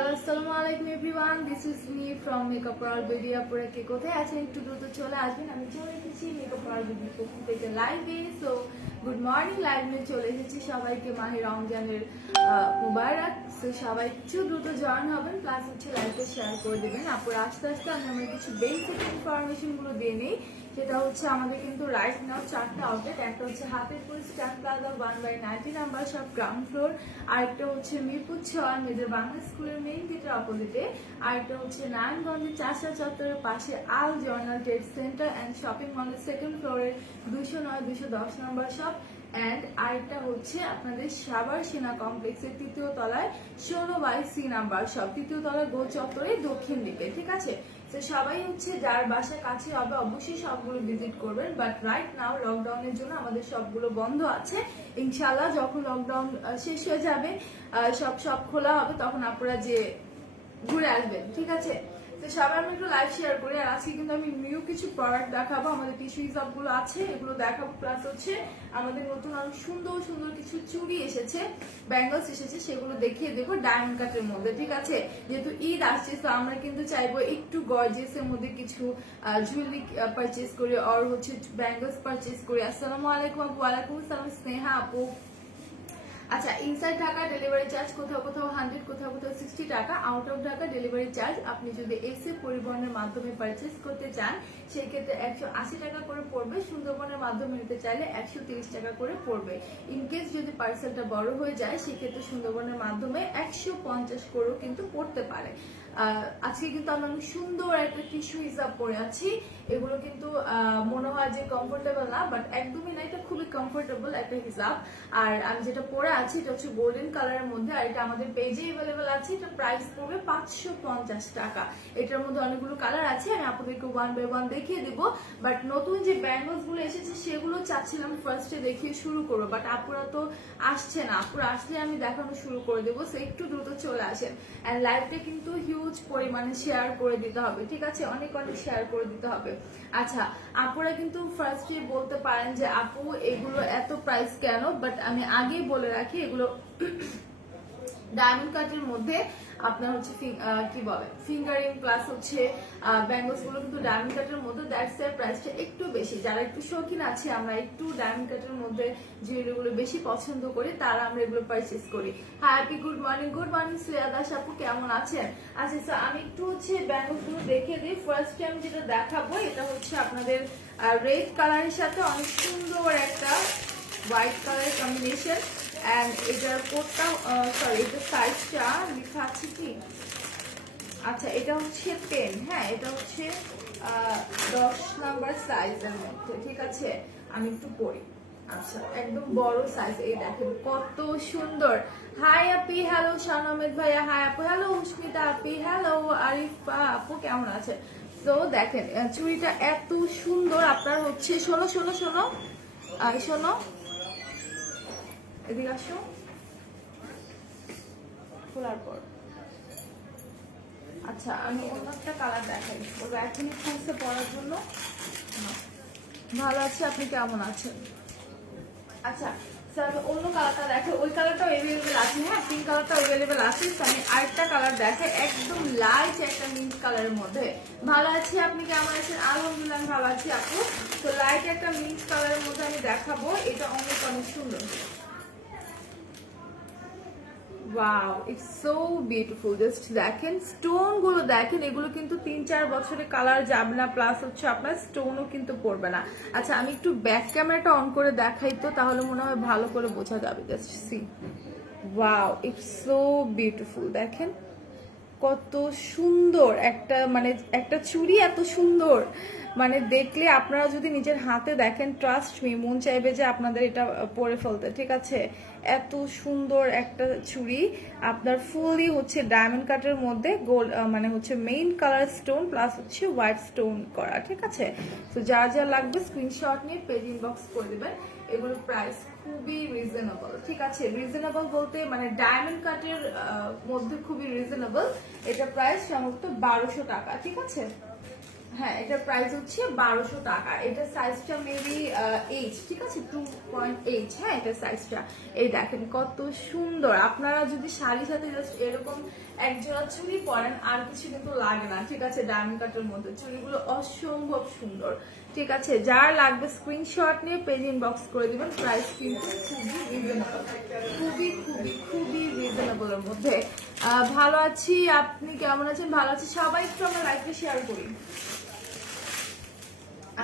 Hello আসসালামু আলাইকুম everyone, this is me from makeup world video. আপনারা কে কোথায় আছেন একটু দ্রুত চলে আসবেন। আমি চলে এসেছি মেকআপ ওয়ার্ল্ড ভিডিও থেকে লাইভে। সো গুড মর্নিং, লাইভ নিয়ে চলে এসেছি। সবাইকে মাহে রমজানের মুবারক। সো সবাই একটু দ্রুত জয়েন হবেন, প্লাস হচ্ছে লাইভে শেয়ার করে দেবেন। আপনারা আস্তে আস্তে আমরা কিছু বেসিক ইনফরমেশনগুলো দিয়ে নেই। সেটা হচ্ছে আমাদের কিন্তু রাইট নাও 4টা আউটলেট। একটা হচ্ছে হাতিরপুর স্ট্যান্ড প্লাজা 1/90 নাম্বার সব গ্রাউন্ড ফ্লোর, আরেকটা হচ্ছে মিরপুর 6 মেজর বাংলা স্কুলের মেইন গেটের অপোজিটে, আরেকটা হচ্ছে নারায়ণগঞ্জের চাষা চত্বরের পাশে আল জর্নাল ট্রেড সেন্টার অ্যান্ড শপিং মলের সেকেন্ড ফ্লোরের 209-210 নাম্বার শপ, অ্যান্ড আরেকটা হচ্ছে আপনাদের সাভার সেনা কমপ্লেক্সের 3য় তলায় 16/C নাম্বার শপ, 3য় তলায় গোল চত্বরে দক্ষিণ দিকে। ঠিক আছে, তো সবাই হচ্ছে যার বাসার কাছে হবে অবশ্যই সবগুলো ভিজিট করবেন। বাট রাইট নাও লকডাউনের জন্য আমাদের সবগুলো বন্ধ আছে। ইনশাল্লাহ যখন লকডাউন শেষ হয়ে যাবে, সব খোলা হবে, তখন আপনারা যে ঘুরে আসবেন। ঠিক আছে, তো সবাই আমি একটু লাইভ শেয়ার করি। আর আজকে কিন্তু আমি নিউ কিছু প্রোডাক্ট দেখাবো, আমাদের টিস্যু হিসাব গুলো আছে এগুলো দেখাবো, প্লাস হচ্ছে আমাদের নতুন আরো সুন্দর সুন্দর কিছু চুড়ি এসেছে, ব্যাঙ্গলস এসেছে, সেগুলো দেখিয়ে দেবো ডায়মন্ড কাটের মধ্যে। ঠিক আছে, যেহেতু ঈদ আসছে তো আমরা কিন্তু চাইবো একটু গর্জিয়াস এর মধ্যে কিছু জুয়েলারি পারচেস করি, আর হচ্ছে ব্যাঙ্গলস পারচেস করি। আসসালামু আলাইকুম আপু। ওয়ালাইকুম আসসালাম স্নেহা আপু। আচ্ছা, ইনসাইড ঢাকা ডেলিভারি চার্জ কোথাও কোথাও 100, কোথাও কোথাও 60 টাকা। Out of Dhaka delivery charge আপনি যদি এসে পরিবহনের মাধ্যমে পারচেস করতে চান সেই ক্ষেত্রে 180 টাকা করে পড়বে। সুন্দরবনের মাধ্যমে নিতে চাইলে 130 টাকা করে পড়বে। ইনকেস যদি পার্সেলটা বড় হয়ে যায় সেক্ষেত্রে সুন্দরবনের মাধ্যমে 150 করেও কিন্তু পড়তে পারে। আজকে কিন্তু আমরা অনেক সুন্দর একটা টিস্যু হিসাব পরে আছি। এগুলো কিন্তু মনে হয় যে কমফোর্টেবল না, বাট একদমই না, এটা খুবই কমফোর্টেবল একটা হিসাব। আর আমি যেটা পরে আছি এটা হচ্ছে গোল্ডেন কালারের মধ্যে, আর এটা আমাদের পেজে অ্যাভেলেবেল আছে। এটা প্রাইস পড়বে 550 টাকা। এটার মধ্যে অনেকগুলো কালার আছে, আমি আপনাদেরকে 1 বাই 1 দেখিয়ে দেবো। বাট নতুন যে ব্যাঙ্গলস গুলো এসেছে সেগুলো চাচ্ছিলাম ফার্স্টে দেখিয়ে শুরু করবো, বাট আপুরা তো আসছে না। আপুরা আসলে আমি দেখানো শুরু করে দেবো, সো একটু দ্রুত চলে আসেন। অ্যান্ড লাইভটা কিন্তু হিউজ পরিমাণে শেয়ার করে দিতে হবে। ঠিক আছে, অনেক অনেক শেয়ার করে দিতে হবে। আচ্ছা, আপুরা কিন্তু ফার্স্টে বলতে পারেন যে আপু এগুলো এত প্রাইস কেন, বাট আমি আগেই বলে রাখি এগুলো ডায়মন্ড কাটের মধ্যে আপনার হচ্ছে কি বলে ফিঙ্গারিং প্লাস হচ্ছে ব্যাঙ্গলস গুলো কিন্তু ডায়মন্ড কাটের মধ্যে, দ্যাটস এর প্রাইসটা একটু বেশি। যারা একটু শৌখিন আছে, আমরা একটু ডায়মন্ড কাটের মধ্যে জুয়েলারি গুলো বেশি পছন্দ করি, তারা আমরা এগুলো পারচেস করি। Happy good morning Shreya Das আপু, কেমন আছেন? আচ্ছা স্যার, আমি একটু হচ্ছে ব্যাঙ্গলস গুলো দেখিয়ে দিই। ফার্স্ট টাইম যেটা দেখাবো এটা হচ্ছে আপনাদের রেড কালারের সাথে অনেক সুন্দর একটা হোয়াইট কালারের কম্বিনেশন। এন্ড এটার কোডটা সরি এটা সাইজটা লেখা আছে কি, আচ্ছা এটা হচ্ছে 10, হ্যাঁ এটা হচ্ছে 10 নাম্বার সাইজের মধ্যে। ঠিক আছে, আমি একটু পড়ি। আচ্ছা, একদম বড় সাইজ। এই দেখেন কত সুন্দর। হাই আপি, হ্যালো শানমেদ ভাইয়া, হাই আপু, হ্যালো উস্মিতা আপি, হ্যালো আরিফা আপু, কেমন আছে? তো দেখেন চুড়িটা এত সুন্দর। আপনার হচ্ছে শোনো শোনো শোনো শোনো, এদিকে আসো। খোলার পর আচ্ছা আমি অন্য একটা কালার দেখাই, ওরা এখনই খুলছে পরার জন্য। ভালো আছে, আপনি কেমন আছেন? আচ্ছা স্যার, আমি অন্য কালারটা দেখে, ওই কালারটাও অ্যাভেলেবেল আছে, হ্যাঁ পিঙ্ক কালারটাও অ্যাভেলেবেল আছে। আমি আরেকটা কালার দেখে, একদম লাইট একটা মিন্ট কালারের মধ্যে। ভালো আছি, আপনি কেমন আছেন? আলহামদুলিল্লাহ ভালো আছি আপু। তো লাইট একটা মিন্ট কালারের মধ্যে আমি দেখাবো, এটা অনেক অনেক সুন্দর। Wow, it's so beautiful. Just দেখেন স্টোন গুলো দেখেন, এগুলো কিন্তু 3-4 বছরে কালার যাবে না, প্লাস হচ্ছে আপনার স্টোনও কিন্তু পড়বে না। আচ্ছা আমি একটু ব্যাক ক্যামেরাটা অন করে দেখাই তো, তাহলে মনে হয় ভালো করে বোঝা যাবে। Just see, wow, it's so beautiful. দেখেন কত সুন্দর একটা, মানে একটা চুড়ি এত সুন্দর, মানে দেখলে আপনারা যদি নিজের হাতে দেখেন, ট্রাস্ট মি, মন চাইবে যে আপনাদের এটা পরে ফেলতে। ঠিক আছে, এত সুন্দর একটা চুড়ি, আপনার ফুললি হচ্ছে ডায়মন্ড কাটের মধ্যে গোল্ড, মানে হচ্ছে মেইন কালার স্টোন প্লাস হচ্ছে হোয়াইট স্টোন করা। ঠিক আছে, তো যা যা লাগবে স্ক্রিনশট নিয়ে পেজ ইনবক্স করে দেবেন। এগুলোর প্রাইস খুবই রিজনেবল। ঠিক আছে, রিজনেবল বলতে মানে ডায়মন্ড কাটের মধ্যে খুবই রিজনেবল। এটা প্রাইস সম্ভবত 1200 টাকা। ঠিক আছে, হ্যাঁ, এটার প্রাইস হচ্ছে 1200 টাকা। এটা সাইজটা মেবি 8, ঠিক আছে, 2.8। হ্যাঁ, এটা সাইজটা এই দেখেন কত সুন্দর। আপনারা যদি শাড়ির সাথে জাস্ট এরকম একজোড়া চুড়ি পরেন আর কিছু কিন্তু লাগে না, ঠিক আছে। ডায়মন্ড কাটের মধ্যে চুড়িগুলো অসম্ভব সুন্দর, ঠিক আছে। যার লাগবে স্ক্রিনশট নিয়ে পেজ ইনবক্স করে দিবেন। প্রাইস কিন্তু খুবই রিজনেবল, খুবই খুবই খুবই রিজনেবলের মধ্যে। ভালো আছি, আপনি কেমন আছেন? ভালো আছি সবাই, একটু আমরা লাইভে শেয়ার করি।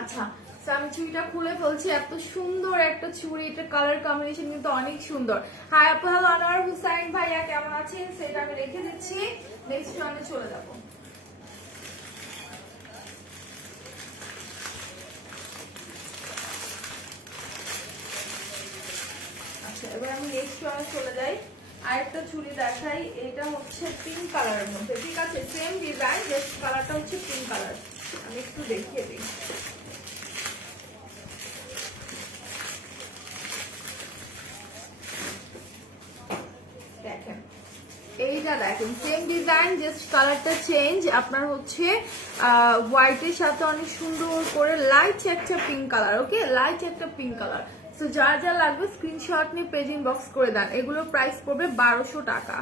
আচ্ছা, আমি চুড়িটা খুলে ফেলছি। এত সুন্দর একটা চুড়ি, এটা কালার কম্বিনেশন কিন্তু অনেক সুন্দর। হাই আপু, হ্যালো আনোয়ার হুসাইন ভাইয়া, কেমন আছেন? সেটা আমি রেখে দিচ্ছি, নেক্সট রাউন্ডে চলে যাব। আচ্ছা, এবার আমি নেক্সট রাউন্ডে চলে যাই। আরেকটা চুড়ি দেখাই, এটা হচ্ছে পিঙ্ক কালারের মধ্যে, ঠিক আছে। সেম ডিজাইন, জাস্ট কালারটা হচ্ছে পিঙ্ক কালার। আমি একটু দেখিয়ে দিই। দেখেন, এইটা দেখেন সেম ডিজাইন, জাস্ট কালারটা চেঞ্জ। আপনার হচ্ছে হোয়াইটের সাথে অনেক সুন্দর করে লাইট একটা পিঙ্ক কালার, ওকে, লাইট একটা পিঙ্ক কালার। তো যার যা লাগবে স্ক্রিনশট নিয়ে পেজ ইনবক্স করে দেন। এগুলোর প্রাইস পড়বে 1200 টাকা,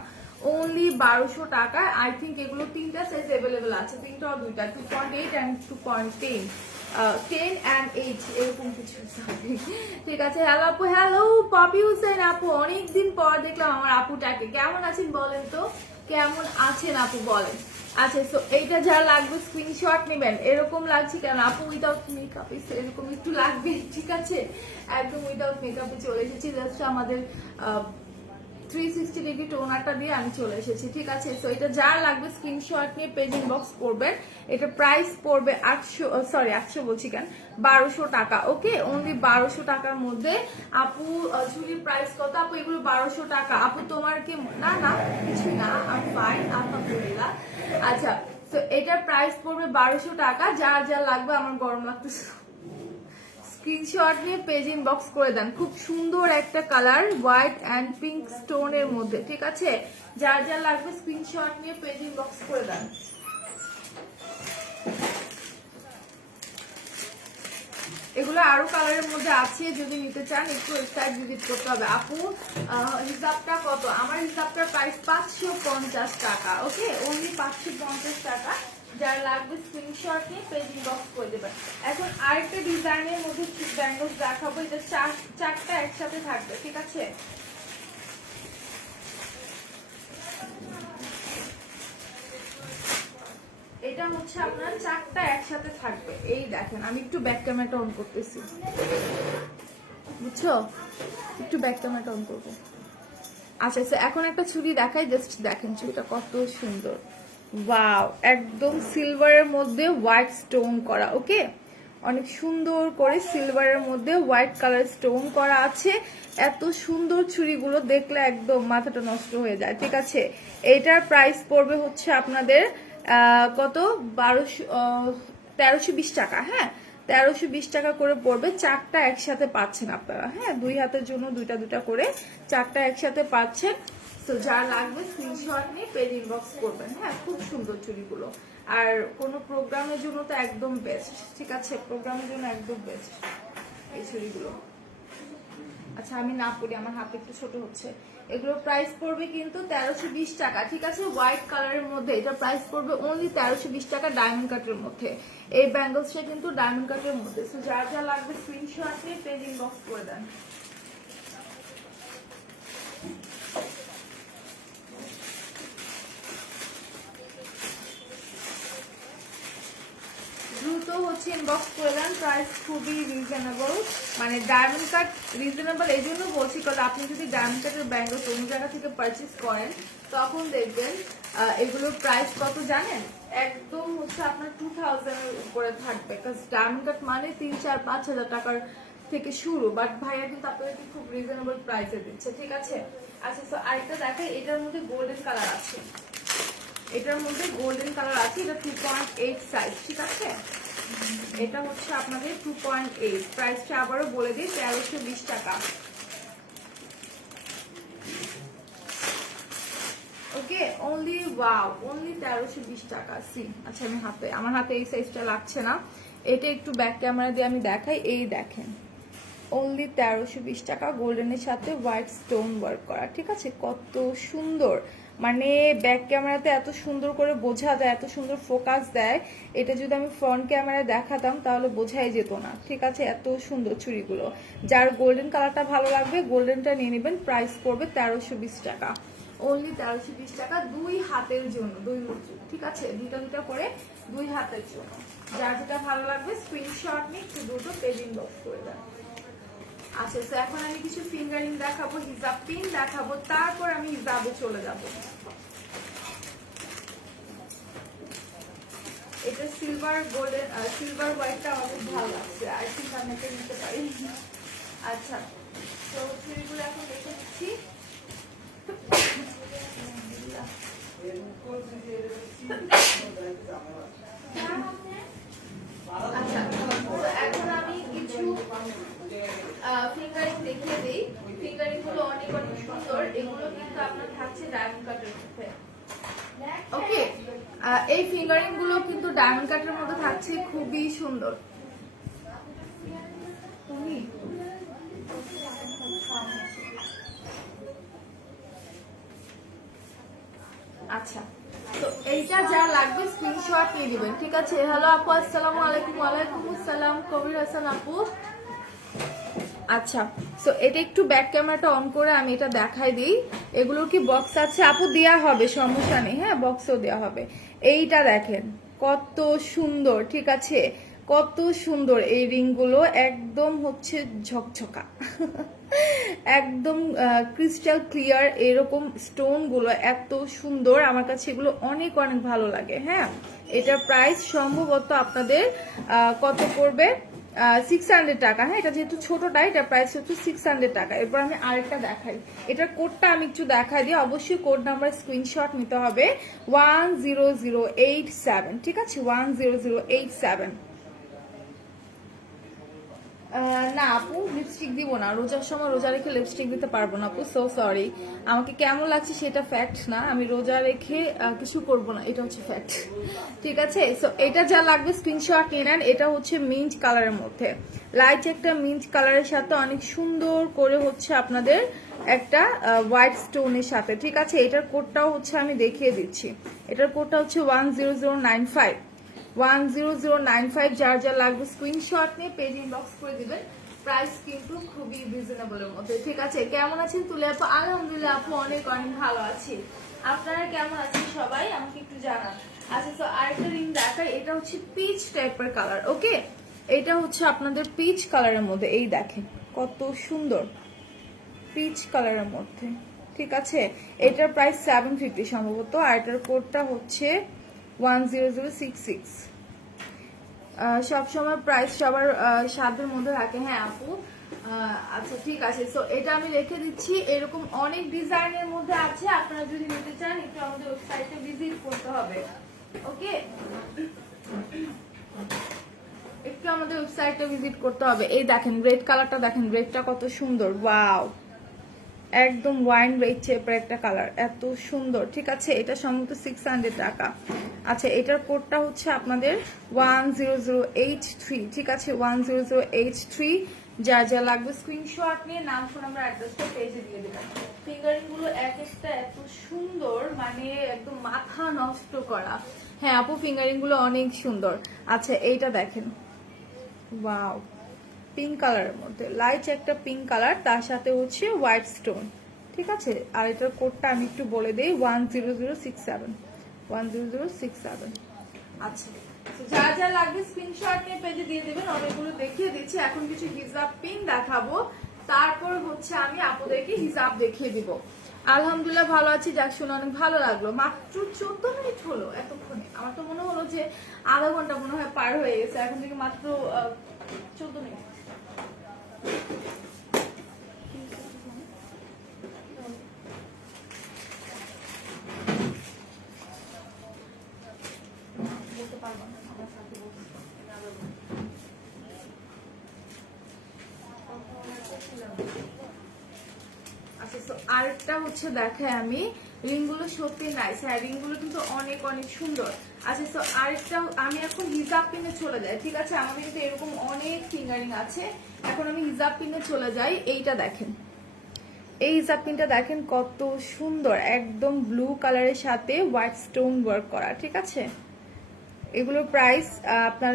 অনলি 1200 টাকা। আই থিঙ্ক এগুলো 3টা সাইজ অ্যাভেলেবেল আছে, 3টা আর 2টা, 2.8 and 2.10, 10 and 8 এরকম কিছু, ঠিক আছে। হ্যালো আপু, হ্যালো পপি হুসেন আপু, অনেকদিন পর দেখলাম আমার আপুটাকে। কেমন আছেন বলেন তো, কেমন আছেন আপু বলেন। আচ্ছা, তো এইটা যা লাগবে স্ক্রিনশট নেবেন। এরকম লাগছে কেন আপু? উইদাউট মেকআপ, এরকম একটু লাগবে, ঠিক আছে। একদম উইদাউট মেকআপে চলে এসেছি, জাস্ট আমাদের 360 ডিগ্রি টোনারটা দিয়ে আমি চলে এসেছি, ঠিক আছে। সো এটা যার লাগবে স্ক্রিনশট নিয়ে পেজ ইনবক্স করবেন। এটা প্রাইস পড়বে 800 বলছি কেন, 1200 টাকা, ওকে, অনলি 1200 টাকার মধ্যে। আপু চুরির প্রাইস কত আপু? এগুলো 1200 টাকা। আপু তোমার কি? না না, কিছু না, আমি ফাইন, আলহামদুলিল্লাহ। আচ্ছা, তো এটার প্রাইস পড়বে 1200 টাকা। যার যা লাগবে, আমার গরম লাগতেছে, স্ক্রিনশট নিয়ে পেজ ইনবক্স করে দেন। খুব সুন্দর একটা কালার, হোয়াইট এন্ড পিঙ্ক স্টোনের মধ্যে, ঠিক আছে। যার যা লাগবে স্ক্রিনশট নিয়ে পেজ ইনবক্স করে দেন। এগুলো আরো কালারের মধ্যে আছে, যদি নিতে চান একটু ওয়েবসাইট ভিজিট করতে হবে। আপু হিসাবটা কত? আমার হিসাবটার প্রাইস 550 টাকা, ওকে, অনলি 550 টাকা। যার লাগবে স্ক্রিনশট নিয়ে পেজ ইনবক্স করে দেবেন। এখন আরেকটা ডিজাইনের মধ্যে ব্যাঙ্গলস দেখাবো, এটা চারটা একসাথে থাকবে, ঠিক আছে। এটা হচ্ছে আপনার চারটা একসাথে থাকবে। এই দেখেন, আমি একটু ব্যাক ক্যামেরাটা অন করতেছি, বুঝছো, একটু ব্যাক ক্যামেরাটা অন করবো। আচ্ছা, এখন একটা চুড়ি দেখাই, জাস্ট দেখেন চুড়িটা কত সুন্দর। ওয়াও, একদম সিলভারের মধ্যে হোয়াইট স্টোন করা, ওকে, অনেক সুন্দর করে সিলভারের মধ্যে হোয়াইট কালার স্টোন করা আছে। এত সুন্দর চুড়িগুলো দেখলে একদম মাথাটা নষ্ট হয়ে যায়, ঠিক আছে। এইটার প্রাইস পড়বে হচ্ছে আপনাদের কত, 1320 টাকা। হ্যাঁ, 1320 টাকা করে পড়বে। চারটা একসাথে পাচ্ছেন আপনারা, হ্যাঁ, 2 হাতের জন্য দুইটা করে চারটা একসাথে পাচ্ছেন। তো যা লাগবে স্ক্রিনশট নিয়ে পেজ ইনবক্স করবেন। হ্যাঁ, খুব সুন্দর চুড়িগুলো, আর কোনো প্রোগ্রামের জন্য তো একদম বেস্ট, ঠিক আছে, প্রোগ্রামের জন্য একদম বেস্ট এই চুড়িগুলো। আচ্ছা, আমি না পড়ি, আমার হাতে একটু ছোট হচ্ছে। এগুলো প্রাইস পড়বে কিন্তু 1320 টাকা, ঠিক আছে। হোয়াইট কালারের মধ্যে এটা প্রাইস পড়বে অনলি 1320 টাকা, ডায়মন্ড কাটের মধ্যে। এই ব্যাঙ্গলসটা কিন্তু ডায়মন্ড কাটের মধ্যে। তো যার যা লাগবে স্ক্রিনশট নিয়ে পেজ ইনবক্স করে দেন। দ্রুত হচ্ছে ইনবক্স করে দেন, প্রাইস খুবই রিজনেবল। মানে ডায়মন্ড কাট রিজনেবল এই জন্য বলছি, কারণ আপনি যদি ডায়মন্ড কাটের ব্যাঙ্গলস অন্য জায়গা থেকে পারচেস করেন, তখন দেখবেন এগুলোর প্রাইস কত জানেন, একদম হচ্ছে আপনার 2000 এর উপরে থাকবে। কারণ ডায়মন্ড কাট মানে 3-4-5 হাজার টাকার থেকে শুরু, বাট ভাইয়া কিন্তু আপনাদেরকে খুব রিজনেবল প্রাইসে দিচ্ছে, ঠিক আছে। আচ্ছা, তো আরেকটা দেখাই, এটার মধ্যে গোল্ডেন কালার আছে, এটার মধ্যে গোল্ডেন কালার আছে। এটা 2.8 সাইজ, ঠিক আছে। এটা হচ্ছে আপনাদের 2.8। প্রাইসটা আবারও বলে দিই, 1320 টাকা, ওকে, অনলি ওয়াও, অনলি 1320 টাকা। সি আচ্ছা আমি আমার হাতে এই সাইজটা লাগছে না, এটা একটু ব্যাক ক্যামেরা দিয়ে আমি দেখাই। এই দেখেন অনলি 1320 টাকা, গোল্ডেনের সাথে হোয়াইট স্টোন ওয়ার্ক করা। ঠিক আছে, কত সুন্দর, মানে ব্যাক ক্যামেরাতে এত সুন্দর করে বোঝা যায়, এত সুন্দর ফোকাস দেয়। এটা যদি আমি ফ্রন্ট ক্যামেরায় দেখাতাম তাহলে বোঝাই যেত না। ঠিক আছে, এত সুন্দর চুড়িগুলো। যার গোল্ডেন কালারটা ভালো লাগবে গোল্ডেনটা নিয়ে নেবেন। প্রাইস পড়বে 1320 টাকা, অনলি 1320 টাকা। দুই হাতের জন্য, দুই উঁচু। ঠিক আছে, দুইটা দুইটা করে দুই হাতের জন্য। যার যেটা ভালো লাগবে স্ক্রিনশট নিয়ে একটু দুটো পেজ ইনবক্স করে দেন। আচ্ছা, তো এখন আমি কিছু ফিঙ্গারিং দেখাবো, হিজাব পিন দেখাবো, তারপর আমি হিজাবে চলে যাব। এটা সিলভার গোল্ডেন, সিলভার হোয়াইটটা আমাদের ভালো লাগছে, আই থিঙ্ক আমি এটা নিতে পারি। আচ্ছা, তো চুড়িগুলো এখন রেখে দিচ্ছি। আচ্ছা, এখন আমি কিছু ফিঙ্গারিং দেখিয়ে দিই। ফিঙ্গারিং গুলো অনেক অনেক সুন্দর, এগুলো কিন্তু আপনার থাকছে ডায়মন্ড কাটের মধ্যে। ওকে, এই ফিঙ্গারিং গুলো কিন্তু ডায়মন্ড কাটের মধ্যে থাকছে, খুবই সুন্দর। আচ্ছা, তো এইটা যা লাগবে স্ক্রিনশট নিয়ে দিবেন। ঠিক আছে, হ্যালো আপু, আসসালামু আলাইকুম। ওয়ালাইকুম আসসালাম, কবির হাসান আপু। আচ্ছা, সো এটা একটু ব্যাক ক্যামেরাটা অন করে আমি এটা দেখাই দিই। এগুলোর কি বক্স আছে আপু? দেয়া হবে, সমস্যা নেই, হ্যাঁ বক্সও দেওয়া হবে। এইটা দেখেন কত সুন্দর। ঠিক আছে, কত সুন্দর এই রিংগুলো, একদম হচ্ছে ঝকঝকা একদম ক্রিস্টাল ক্লিয়ার। এরকম স্টোন গুলো এত সুন্দর, আমার কাছে এগুলো অনেক অনেক ভালো লাগে। হ্যাঁ, এটার প্রাইস সম্ভবত আপনাদের কত পড়বে? 600 টাকা। হ্যাঁ, এটা যেহেতু ছোটটা, এটা প্রাইস হচ্ছে 600 টাকা। এরপর আমি আরেকটা দেখাই, এটার কোডটা আমি একটু দেখাই দিই। অবশ্যই কোড নাম্বার স্ক্রিনশট নিতে হবে, 10087। ঠিক আছে, 10087। না আপু, লিপস্টিক দিব না, রোজার সময় রোজা রেখে লিপস্টিক দিতে পারবো না আপু, সো সরি। আমাকে কেমন লাগছে সেটা ফ্যাক্ট না, আমি রোজা রেখে কিছু করব না, এটা হচ্ছে ফ্যাক্ট। ঠিক আছে, সো এটা যা লাগবে স্ক্রিনশট নিয়ে নেন। এটা হচ্ছে মিন্ট কালারের মধ্যে, লাইট একটা মিন্ট কালারের সাথে অনেক সুন্দর করে হচ্ছে আপনাদের একটা হোয়াইট স্টোনের সাথে। ঠিক আছে, এটার কোডটাও হচ্ছে আমি দেখিয়ে দিচ্ছি। এটার কোডটা হচ্ছে 10095, 10095। যার যা লাগবে স্ক্রিনশট নিয়ে পেজ ইনবক্স করে দিবেন। প্রাইস কিন্তু খুবই রিজনেবলের মধ্যে। ঠিক আছে, কেমন আছেন তুলে আপু? আলহামদুলিল্লাহ আপু, অনেক অনেক ভালো আছি। আপনারা কেমন আছেন সবাই আমাকে একটু জানান। আচ্ছা, তো আরেকটা রিং দেখাই, এটা হচ্ছে পিচ টাইপের কালার। ওকে, এটা হচ্ছে আপনাদের পিচ কালারের মধ্যে, এই দেখেন কত সুন্দর পিচ কালারের মধ্যে। ঠিক আছে, এটার প্রাইস 750 সম্ভবত, আর এটার কোডটা হচ্ছে 10066। সবসময় প্রাইস সবার সাধ্যের মধ্যে রাখে। হ্যাঁ আপু, আচ্ছা ঠিক আছে, সো এটা আমি রেখে দিচ্ছি। এরকম অনেক ডিজাইনের মধ্যে আছে, আপনারা যদি নিতে চান একটু আমাদের ওয়েবসাইটে ভিজিট করতে হবে। ওকে, একটু আমাদের ওয়েবসাইটে ভিজিট করতে হবে। এই দেখেন রেড কালারটা, দেখেন রেডটা কত সুন্দর, ওয়াও, একদম ওয়াইন রেড টাইপের একটা কালার, এত সুন্দর। ঠিক আছে, এটা সম্ভবত 600 টাকা। আচ্ছা, এটার কোডটা হচ্ছে আপনাদের 10083। ঠিক আছে, 10083। যা যা লাগবে স্ক্রিনশট নিয়ে নাম, ফোন নাম্বার, অ্যাড্রেসটা পেজে দিয়ে দেবেন। ফিঙ্গারিং গুলো এক একটা এত সুন্দর, মানে একদম মাথা নষ্ট করা। হ্যাঁ আপু, ফিঙ্গারিং গুলো অনেক সুন্দর। আচ্ছা, এইটা দেখেন, ওয়াও, পিঙ্ক কালারের মধ্যে, লাইট একটা পিঙ্ক কালার, তার সাথে হচ্ছে হোয়াইট স্টোন। ঠিক আছে, আর এটার কোডটা আমি একটু বলে দিই, 10067, 10067। আচ্ছা, যা যা লাগবে স্ক্রিনশট নিয়ে পেজে দিয়ে দেবেন। অনেকগুলো দেখিয়ে দিচ্ছি, এখন কিছু হিজাব পিন দেখাবো, তারপর হচ্ছে আমি আপনাদেরকে হিজাব দেখিয়ে দিব। আলহামদুলিল্লাহ ভালো আছি, যাক শুনে অনেক ভালো লাগলো। মাত্র 14 মিনিট হলো এতক্ষণে, আমার তো মনে হলো যে আধা ঘন্টা মনে হয় পার হয়ে গেছে, এখন থেকে মাত্র 14 মিনিট। বলতে পারবো না, আমার সাথে বলতে আচ্ছা, তো আরেকটা হচ্ছে দেখাই আমি, রিংগুলো সত্যি নাইস। হ্যাঁ, রিংগুলো কিন্তু অনেক অনেক সুন্দর। আচ্ছা, তো আরেকটা আমি এখন হিজাব পিনে চলে যাই, ঠিক আছে? আমাদের কিন্তু এরকম অনেক ফিঙ্গারিং আছে। এখন আমি হিজাব পিনে চলে যাই। এইটা দেখেন, এই হিজাব পিনটা দেখেন কত সুন্দর, একদম ব্লু কালারের সাথে হোয়াইট স্টোন ওয়ার্ক করা, ঠিক আছে? এগুলোর প্রাইস আপনার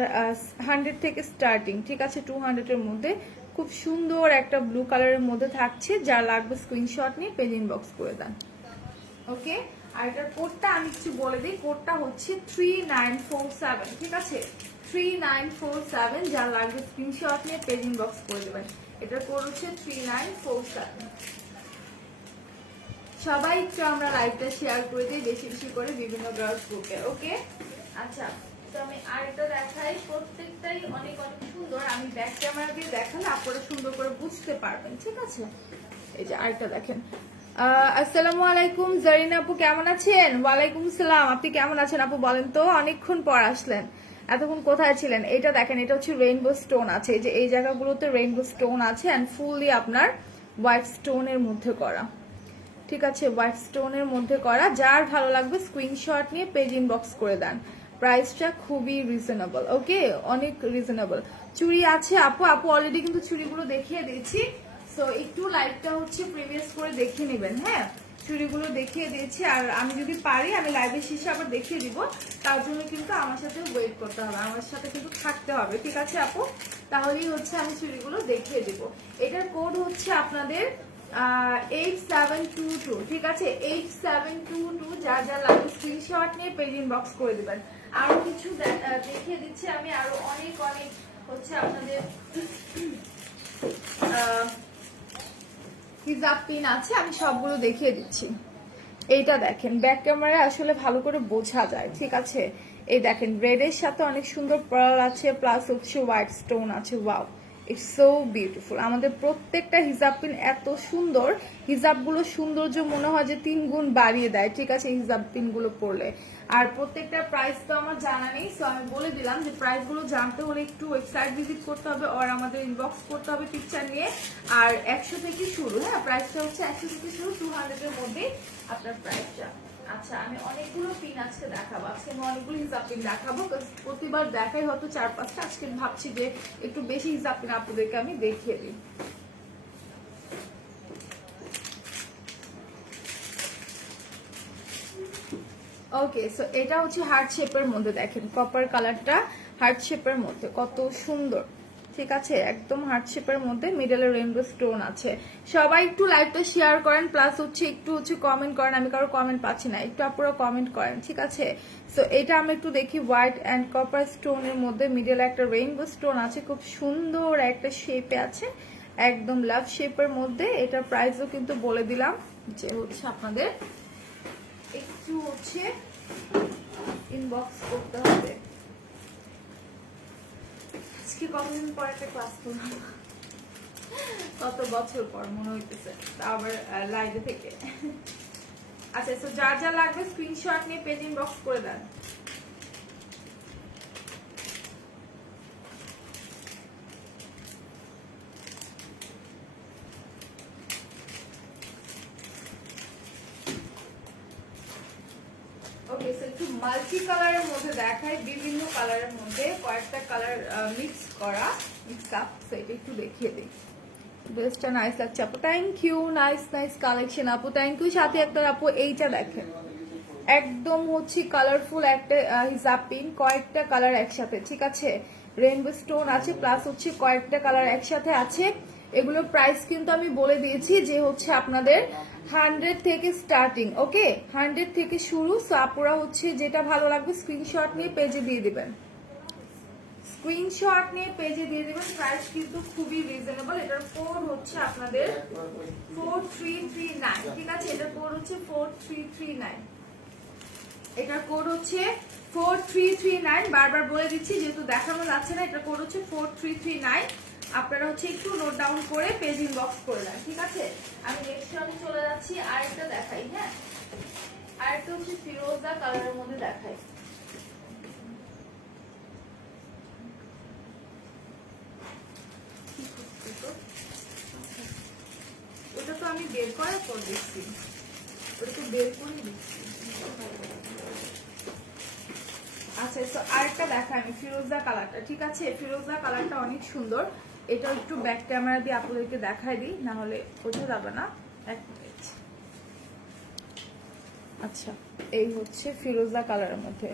100 থেকে স্টার্টিং, ঠিক আছে? 200 এর মধ্যে খুব সুন্দর একটা ব্লু কালারের মধ্যে থাকছে। যা লাগবে স্ক্রিনশট নিয়ে পেজ ইনবক্স করে দেন, ওকে? আর এটার কোডটা আমি কিছু বলে দিই। কোডটা হচ্ছে 3947, ঠিক আছে? 3947। যা লাগবে স্ক্রিনশট নিয়ে পেজ ইনবক্স করে দেবেন। এটার কোড হচ্ছে 3947। সবাই একটু আমরা লাইভটা শেয়ার করে দিই বেশি বেশি করে বিভিন্ন গার্লস গ্রুপে, ওকে? আচ্ছা, তো আমি আরেকটা দেখাই। প্রত্যেকটাই অনেক অনেক সুন্দর। আমি ব্যাক ক্যামেরা দিয়ে দেখালে আপনারা সুন্দর করে বুঝতে পারবেন, ঠিক আছে? এই যে আরেকটা দেখেন। আসসালামু আলাইকুম জারিনা আপু, কেমন আছেন? ওয়ালাইকুম সালাম। আপনি কেমন আছেন আপু বলেন তো? অনেকক্ষণ পর আসলেন, এতক্ষণ কোথায় ছিলেন? এটা দেখেন, এটা হচ্ছে রেইনবো স্টোন আছে। এই যে এই জায়গাগুলোতে রেইনবো স্টোন আছে এন্ড ফুললি আপনার হোয়াইট স্টোনের মধ্যে করা, ঠিক আছে? হোয়াইট স্টোনের মধ্যে করা। যার ভালো লাগবে স্ক্রিনশট নিয়ে পেজ ইনবক্স করে দেন। প্রাইসটা খুবই রিজনেবল, ওকে? অনেক রিজনেবল। চুড়ি আছে আপু, আপু অলরেডি কিন্তু চুড়িগুলো দেখিয়ে দিয়েছি। সো একটু লাইভটা হচ্ছে প্রিভিয়াস করে দেখিয়ে নেবেন, হ্যাঁ? চুড়িগুলো দেখিয়ে দিয়েছি। আর আমি যদি পারি আমি লাইভের শেষে আবার দেখিয়ে দিব। তার জন্য কিন্তু আমার সাথে ওয়েট করতে হবে, আমার সাথে কিন্তু থাকতে হবে, ঠিক আছে আপু? তাহলেই হচ্ছে আমি চুড়িগুলো দেখিয়ে দিব। এটার কোড হচ্ছে আপনাদের 8722, ঠিক আছে? 8722। যা যা লাগবে স্ক্রিনশট নিয়ে পেজ ইনবক্স করে দিবেন। আরো কিছু দেখিয়ে দিচ্ছি আমি, আরো অনেক অনেক হচ্ছে আপনাদের হিজাব পিন আছে, আমি সবগুলো দেখিয়ে দিচ্ছি। এইটা দেখেন, ব্যাক ক্যামেরা আসলে ভালো করে বোঝা যায়, ঠিক আছে? এই দেখেন, রেডের সাথে অনেক সুন্দর পার্ল আছে, প্লাস হচ্ছে হোয়াইট স্টোন আছে। Wow, it's so beautiful. আমাদের প্রত্যেকটা হিজাব পিন এত সুন্দর, হিজাবগুলো সৌন্দর্য মনে হয় যে 3 গুণ বাড়িয়ে দেয়, ঠিক আছে? হিজাব পিনগুলো পরলে। আর প্রত্যেকটা প্রাইস তো আমার জানা নেই, সো আমি বলে দিলাম যে প্রাইসগুলো জানতে হলে একটু ওয়েবসাইট ভিজিট করতে হবে আর আমাদের ইনবক্স করতে হবে পিকচার নিয়ে। আর 100 থেকে শুরু, হ্যাঁ? প্রাইসটা হচ্ছে 100 থেকে শুরু, 200 এর মধ্যে আপনার প্রাইসটা। আচ্ছা, আমি অনেকগুলো পিন আজকে দেখাবো। আজকে আমি অনেকগুলো হিজাব পিন দেখাবো, প্রতিবার দেখাই হয়তো 4-5টা। আজকে ভাবছি যে একটু বেশি হিজাব পিন আপনাদেরকে আমি দেখিয়ে দিই। ওকে, সো এটা হচ্ছে হার্ট শেপের মধ্যে। দেখেন কপার কালারটা হার্ট শেপের মধ্যে কত সুন্দর, ঠিক আছে? একদম হার্ট শেপের মধ্যে মিডলে রেইনবো স্টোন আছে। সবাই একটু লাইভটা শেয়ার করেন, প্লাস হচ্ছে একটু হচ্ছে কমেন্ট করেন। আমি কারো কমেন্ট পাচ্ছি না, একটু আপনারা কমেন্ট করেন, ঠিক আছে? সো এটা আমরা একটু দেখি। হোয়াইট অ্যান্ড কপার স্টোনের মধ্যে মিডলে একটা রেইনবো স্টোন আছে, খুব সুন্দর একটা শেপে আছে, একদম লাভ শেপের মধ্যে। এটার প্রাইসও কিন্তু বলে দিলাম যে হচ্ছে আপনাদের একটু হচ্ছে ইনবক্স করতে হবে। আজকে কতদিন পর একটা ক্লাস করলাম, কত বছর পর মনে হইতেছে, আবার লাইভে থেকে। আচ্ছা, তো যা যা লাগবে স্ক্রিনশট নিয়ে পেজ ইনবক্স করে দেন। ওকে, সো একটু মাল্টি কালারের মধ্যে দেখাই, বিভিন্ন কালারের মধ্যে কয়েকটা কালার মিক্স করা, মিক্স আপ। সো এটা একটু দেখিয়ে দিই। ড্রেসটা নাইস লাগছে আপু, thank you. Nice nice collection আপু, থ্যাংক ইউ। সাথে একটা আপু এইটা দেখেন, একদম হচ্ছে কালারফুল একটা হিজাব পিন, কয়েকটা কালার একসাথে, ঠিক আছে? রেইনবো স্টোন আছে, প্লাস হচ্ছে কয়েকটা কালার একসাথে আছে। এগুলোর প্রাইস কিন্তু আমি বলে দিয়েছি যে হচ্ছে আপনাদের 100 থেকে স্টার্টিং, ওকে? 100 থেকে শুরু। সো আপুরা হচ্ছে যেটা ভালো লাগবে স্ক্রিনশট নিয়ে পেজে দিয়ে দিবেন, স্ক্রিনশট নিয়ে পেজে দিয়ে দিবেন। প্রাইস কিন্তু খুবই রিজনেবল। এটার কোড হচ্ছে আপনাদের 4339, ঠিক আছে? এটার কোড হচ্ছে 4339। এটার কোড হচ্ছে 4339। বারবার বলে দিচ্ছি যেহেতু দেখানো যাচ্ছে না। এটার কোড হচ্ছে 4339। আপনারা হচ্ছে একটু নোট ডাউন করে পেজ ইনবক্স করে দেন, ঠিক আছে? আমি নেক্সট রাউন্ডে চলে যাচ্ছি। আরেকটা দেখাই, হ্যাঁ? আরেকটা হচ্ছে ফিরোজা কালারের মধ্যে দেখাই। ওটা তো আমি বের করার পর দেখছি। ওটাকে বের করে দিচ্ছি। আচ্ছা, তো আরেকটা দেখাই আমি, ফিরোজা কালারটা, ঠিক আছে? ফিরোজা কালারটা অনেক সুন্দর। এটা একটু ব্যাক ক্যামেরা দিয়ে আপনাদেরকে দেখাই দিই, না হলে বোঝা যাবে না। এক মিনিট। আচ্ছা, এই হচ্ছে ফিরোজা কালারের মধ্যে,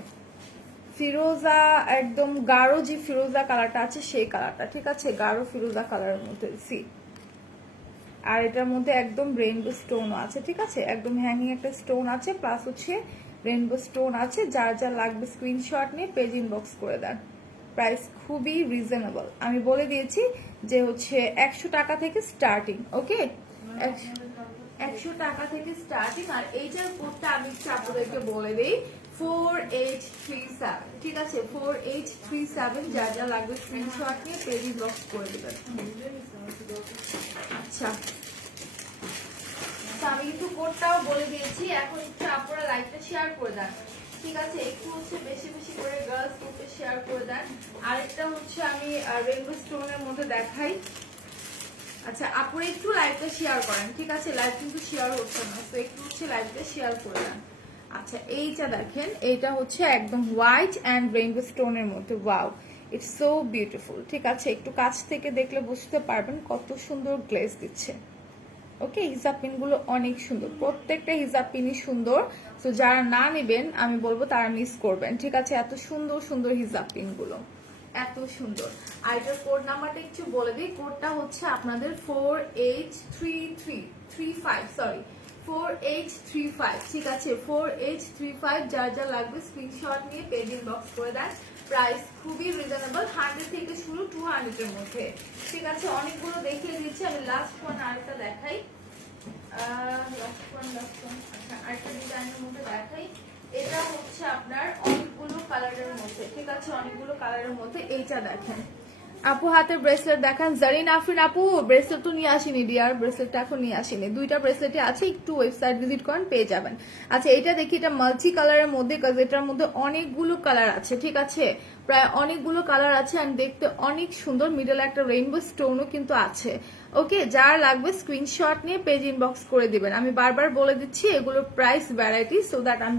ফিরোজা একদম গাঢ় যে ফিরোজা কালারটা আছে সেই কালারটা, ঠিক আছে? গাঢ় ফিরোজা কালারের মধ্যে সি। আর এটার মধ্যে একদম রেইনবো স্টোনও আছে, ঠিক আছে? একদম হ্যাঙ্গিং একটা স্টোন আছে, প্লাস হচ্ছে রেইনবো স্টোন আছে। যার যা লাগবে স্ক্রিনশট নিয়ে পেজ ইনবক্স করে দেন। প্রাইস খুবই রিজনেবল, আমি বলে দিয়েছি যে হচ্ছে 100 টাকা থেকে স্টার্টিং। ওকে, 100 টাকা থেকে স্টার্টিং। আর এইটার কোডটা আমি একটু আপনাদেরকে বলে দিই, 4837, ঠিক আছে? 4837, যা যা লাগবে স্ক্রিনশট নিয়ে পেজ ইনবক্স করে দেবেন। আচ্ছা, আমি একটু কোডটাও বলে দিয়েছি, এখন একটু আপনারা লাইভটা শেয়ার করে দেন, ঠিক আছে? একটু হচ্ছে বেশি বেশি করে গার্লস গ্রুপে শেয়ার করে দেন। আরেকটা হচ্ছে আমি রেইনবো স্টোনের মধ্যে দেখাই। আচ্ছা, আপনারা একটু লাইভটা শেয়ার করেন, ঠিক আছে? লাইভ কিন্তু শেয়ার হচ্ছে না, তো একটু হচ্ছে লাইভটা শেয়ার করে দেন। আচ্ছা, এইটা দেখেন, এইটা হচ্ছে একদম হোয়াইট অ্যান্ড রেইনবো স্টোনের মধ্যে। ওয়াও, ইটস সো বিউটিফুল, ঠিক আছে? একটু কাছ থেকে দেখলে বুঝতে পারবেন কত সুন্দর গ্লেজ দিচ্ছে। ওকে, হিজাব পিনগুলো অনেক সুন্দর, প্রত্যেকটা হিজাব পিনই সুন্দর। তো যারা না নেবেন আমি বলবো তারা মিস করবেন, ঠিক আছে? এত সুন্দর সুন্দর হিজাব পিনগুলো, এত সুন্দর। আর এটার কোড নাম্বারটা একটু বলে দিই, কোডটা হচ্ছে আপনাদের 483335, সরি 4835, ঠিক আছে? 4835, যার যা লাগবে স্ক্রিনশট নিয়ে পেজ ইনবক্স করে দেন। প্রাইস খুবই রিজনেবল, 100 থেকে শুরু 200 এর মধ্যে, ঠিক আছে? অনেকগুলো দেখিয়ে দিচ্ছি, আমি লাস্ট ওয়ান আরেকটা দেখাই। আচ্ছা, আরেকটা ডিজাইনের মধ্যে দেখাই। এটা হচ্ছে আপনার অনেকগুলো কালারের মধ্যে, ঠিক আছে? অনেকগুলো কালারের মধ্যে। এইটা দেখেন আপু, হাতের ব্রেসলেট দেখান। জারিন আফরিন আপু, ব্রেসলেট তো নিয়ে আসিনি ডিয়ার, ব্রেসলেটটা এখন নিয়ে আসিনি। দুইটা ব্রেসলেটই আছে, একটু ওয়েবসাইট ভিজিট করেন, পেয়ে যাবেন। আচ্ছা, এটা দেখি, এটা মাল্টি কালারের মধ্যে, কাজ এটার মধ্যে অনেকগুলো কালার আছে, ঠিক আছে? প্রায় অনেকগুলো কালার আছে, আর দেখতে অনেক সুন্দর। মিডলে একটা রেইনবো স্টোনও কিন্তু আছে। ওকে, যার লাগবে স্ক্রিনশট নিয়ে পেজ ইনবক্স করে দিবেন। আমি বারবার বলে দিচ্ছি এগুলোর প্রাইস ভ্যারাইটি, সো দ্যাট আমি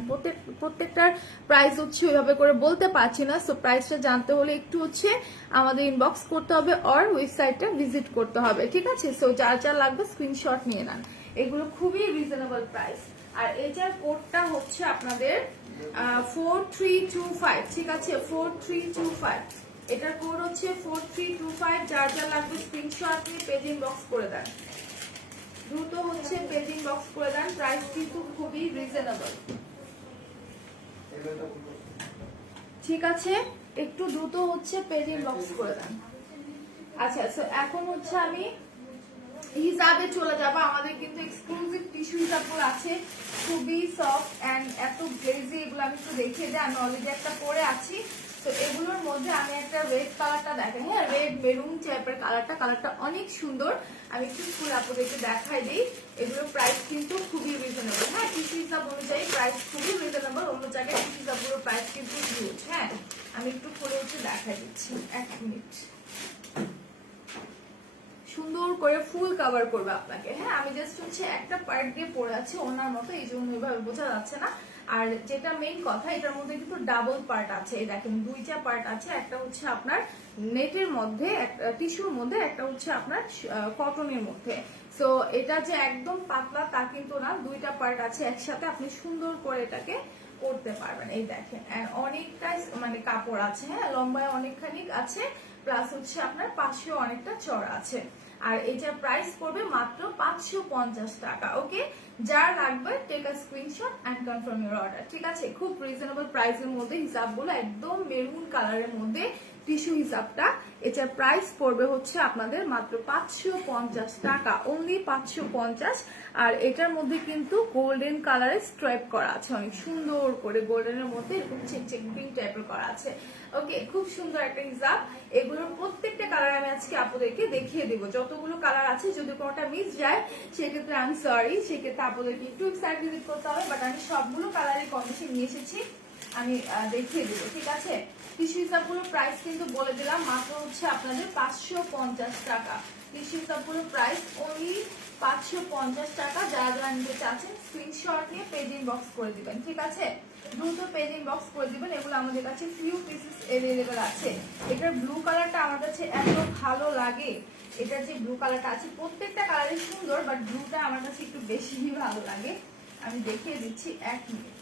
প্রত্যেকটার প্রাইস হচ্ছে ওইভাবে করে বলতে পারছি না। সো প্রাইসটা জানতে হলে একটু হচ্ছে আমাদের ইনবক্স করতে হবে অর ওয়েবসাইটটা ভিজিট করতে হবে, ঠিক আছে? সো যার যা লাগবে স্ক্রিনশট নিয়ে নেন, এগুলো খুবই রিজনেবল প্রাইস। আর এটার কোডটা হচ্ছে আপনাদের 4325, ঠিক আছে? 4325, এটার কোড হচ্ছে 4325, যার যা লাগবে স্ক্রিনশট নিয়ে পেজ ইনবক্স করে দেন। দ্রুত হচ্ছে পেজ ইনবক্স করে দেন, প্রাইস কিন্তু খুবই রিজনেবল, ঠিক আছে? একটু দ্রুত হচ্ছে পেজ ইনবক্স করে দেন। আচ্ছা, সো এখন হচ্ছে আমি হিজাবে চলে যাবো। আমাদের কিন্তু এক্সক্লুসিভ টিস্যু হিজাবগুলো আছে, খুবই সফট অ্যান্ড এত গ্লেজি। এগুলো আমি একটু দেখিয়ে দিই, আমি অলরেডি একটা পরে আছি। তো এগুলোর মধ্যে আমি একটা রেড কালারটা দেখেন, হ্যাঁ, রেড মেরুন টাইপের কালারটা অনেক সুন্দর। আমি একটু ফুল আপনাদেরকে দেখাই দিই। এগুলোর প্রাইস কিন্তু খুবই রিজনেবল, হ্যাঁ, টিস্যু হিসাব অনুযায়ী প্রাইস খুবই রিজনেবল। অন্য জায়গায় টিস্যু হিসাবগুলোর প্রাইস কিন্তু হিউজ। হ্যাঁ, আমি একটু খুলে হচ্ছে দেখাই দিচ্ছি, এক মিনিট। সুন্দর করে ফুল কভার করবে আপনাকে, হ্যাঁ। আমি জাস্ট হচ্ছে একটা পার্ট দিয়ে পরে আছি ওনার মতো, এই জন্য ওইভাবে বোঝা যাচ্ছে না। আর যেটা মেইন কথা, এটার মধ্যে কিন্তু ডাবল পার্ট আছে, এই দেখেন দুইটা পার্ট আছে। একটা হচ্ছে আপনার নেটের মধ্যে, একটা টিস্যুর মধ্যে, একটা হচ্ছে আপনার কটনের মধ্যে। সো এটা যে একদম পাতলা তা কিন্তু না, দুইটা পার্ট আছে একসাথে, আপনি সুন্দর করে এটাকে করতে পারবেন। এই দেখেন অনেকটা মানে কাপড় আছে, হ্যাঁ, লম্বায় অনেকখানি আছে, প্লাস হচ্ছে আপনার পাশেও অনেকটা চড়া আছে। আর এটার প্রাইস পড়বে মাত্র 550 টাকা। ওকে, যার লাগবে take a screenshot and confirm your order, ঠিক আছে? খুব রিজনেবল প্রাইসের মধ্যে হিসাবগুলো একদম মেরুন কালারের মধ্যে টিস্যু হিসাবটা, এটার প্রাইস পড়বে হচ্ছে আপনাদের মাত্র 550 টাকা, অনলি 550। আর এটার মধ্যে কিন্তু গোল্ডেন কালারের স্ট্রাইপ করা আছে, অনেক সুন্দর করে গোল্ডেনের মধ্যে এরকম চেক গ্রিন টাইপের করা আছে। ওকে, খুব সুন্দর একটা হিসাব। এগুলোর প্রত্যেকটা কালার আমি আজকে আপনাদেরকে দেখিয়ে দেবো, যতগুলো কালার আছে। যদি কোনোটা মিস যায় সেক্ষেত্রে আমি সরি, সেক্ষেত্রে আপনাদেরকে একটু ওয়েবসাইট ভিজিট করতে হবে, বাট আমি সবগুলো কালারের কন্ডিশন নিয়ে এসেছি, আমি দেখিয়ে দেবো, ঠিক আছে? টিস্যু হিসাবগুলোর প্রাইস কিন্তু বলে দিলাম, মাত্র হচ্ছে আপনাদের 550 টাকা। টিস্যু হিসাবগুলোর প্রাইস অনলি 550 টাকা। যারা যারা নিতে চাচ্ছেন স্ক্রিনশট নিয়ে পেজ ইনবক্স করে দিবেন, ঠিক আছে? দ্রুত পেজ ইনবক্স করে দিবেন। এগুলো আমাদের কাছে ফিউ পিসেস अवेलेबल আছে। এটার ব্লু কালারটা আমার কাছে এত ভালো লাগে। এটার যে ব্লু কালারটা আছে প্রত্যেকটা কালারই সুন্দর, বাট ব্লুটা আমার কাছে একটু বেশি ভালো লাগে। আমি দেখিয়ে দিচ্ছি, এক মিনিট।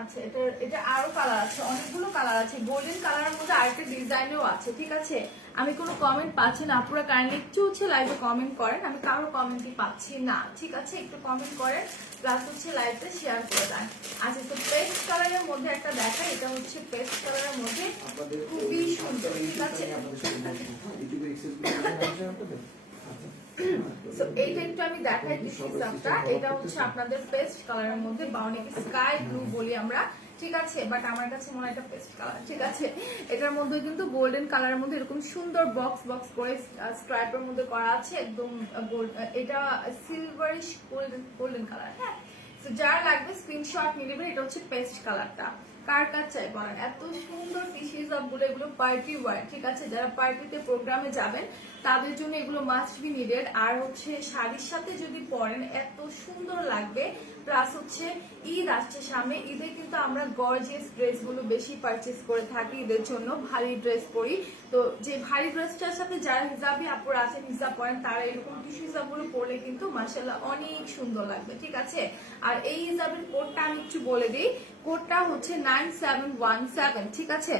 আচ্ছা, এটা আরো কালার আছে, অনেকগুলো কালার আছে। গোল্ডেন কালারের মধ্যে আরেকটা ডিজাইনও আছে, ঠিক আছে? আমি কোনো কমেন্ট পাচ্ছি না, আপনারা কাইন্ডলি একটু লাইভে কমেন্ট করেন। আমি কারো কমেন্টই পাচ্ছি না, ঠিক আছে? একটু কমেন্ট করেন, প্লাস লাইভটা শেয়ার করে দেন। আচ্ছা, তো পেস্ট কালারের মধ্যে একটা দেখাই। এটা হচ্ছে পেস্ট কালারের মধ্যে খুবই সুন্দর, ঠিক আছে? সো এইটা একটু আমি দেখাই ডিসপ্লেটা। এটা হচ্ছে আপনাদের পেস্ট কালারের মধ্যে, বা অনেকে স্কাই ব্লু বলি আমরা, ঠিক আছে? বাট আমার কাছে মনে হয় এটা পেস্ট কালার, ঠিক আছে? এটার মধ্যে কিন্তু গোল্ডেন কালারের মধ্যে এরকম সুন্দর বক্স বক্স করে স্ট্রাইপের মধ্যে করা আছে, একদম গোল্ড। এটা সিলভারিশ গোল্ডেন কালার, হ্যাঁ? তো যার লাগবে স্ক্রিনশট নিয়ে নেবেন। এটা হচ্ছে পেস্ট কালারটা। কার কার চাই বলেন? এত সুন্দর পিসেস অফ গুলো, এগুলো পার্টি ওয়্যার, ঠিক আছে? যারা পার্টিতে প্রোগ্রামে যাবেন তাদের জন্য এগুলো মাস্ট বি নিডেড। আর হচ্ছে শাড়ির সাথে যদি পরেন এত সুন্দর লাগবে। প্লাস হচ্ছে ঈদ আসছে সামনে, ঈদে কিন্তু আমরা গর্জিয়াস ড্রেস গুলো বেশি পারচেস করে থাকি ঈদের জন্য, ভারী ড্রেস পরি। তো যে ভারী ড্রেসটার সাথে যারা হিজাবি আপুরা আছেন, হিজাব পরেন, তারা এরকম টিস্যু হিজাব গুলো পরলে কিন্তু মাশাআল্লাহ অনেক সুন্দর লাগবে, ঠিক আছে? আর এই হিজাবের কোডটা আমি একটু বলে দিই। কোডটা হচ্ছে 9717, ঠিক আছে?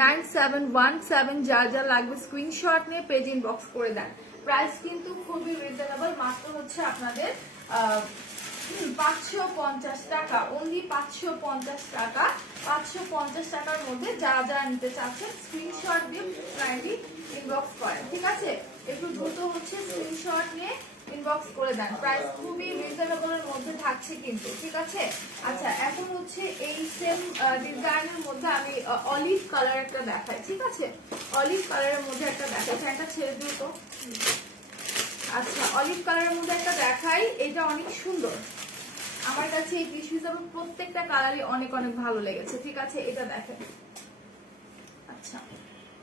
9717। যা যা লাগবে স্ক্রিনশট নিয়ে পেজ ইনবক্স করে দেন। প্রাইস কিন্তু খুবই রিজনেবল, মাত্র হচ্ছে আপনাদের 550 টাকা, অনলি 550 টাকা। 550 টাকার মধ্যে যারা যারা নিতে চাচ্ছেন স্ক্রিনশট দিয়ে কাইন্ডলি ইনবক্স করেন, ঠিক আছে? একটু দ্রুত হচ্ছে স্ক্রিনশট নিয়ে ইনবক্স করে দেন। প্রাইস খুবই রিজনেবলের মধ্যে থাকছে কিন্তু, ঠিক আছে? আচ্ছা, এখন হচ্ছে এই সেম ডিজাইনের মধ্যে আমি অলিভ কালার একটা দেখাই, ঠিক আছে? অলিভ কালারের মধ্যে একটা দেখাই, একটা ছেড়ে দিও তো। আচ্ছা, অলিভ কালারের মধ্যে একটা দেখাই। এটা অনেক সুন্দর, আমার কাছে এই টিস্যু হিসাবে প্রত্যেকটা কালারই অনেক অনেক ভালো লেগেছে, ঠিক আছে? এটা দেখেন। আচ্ছা,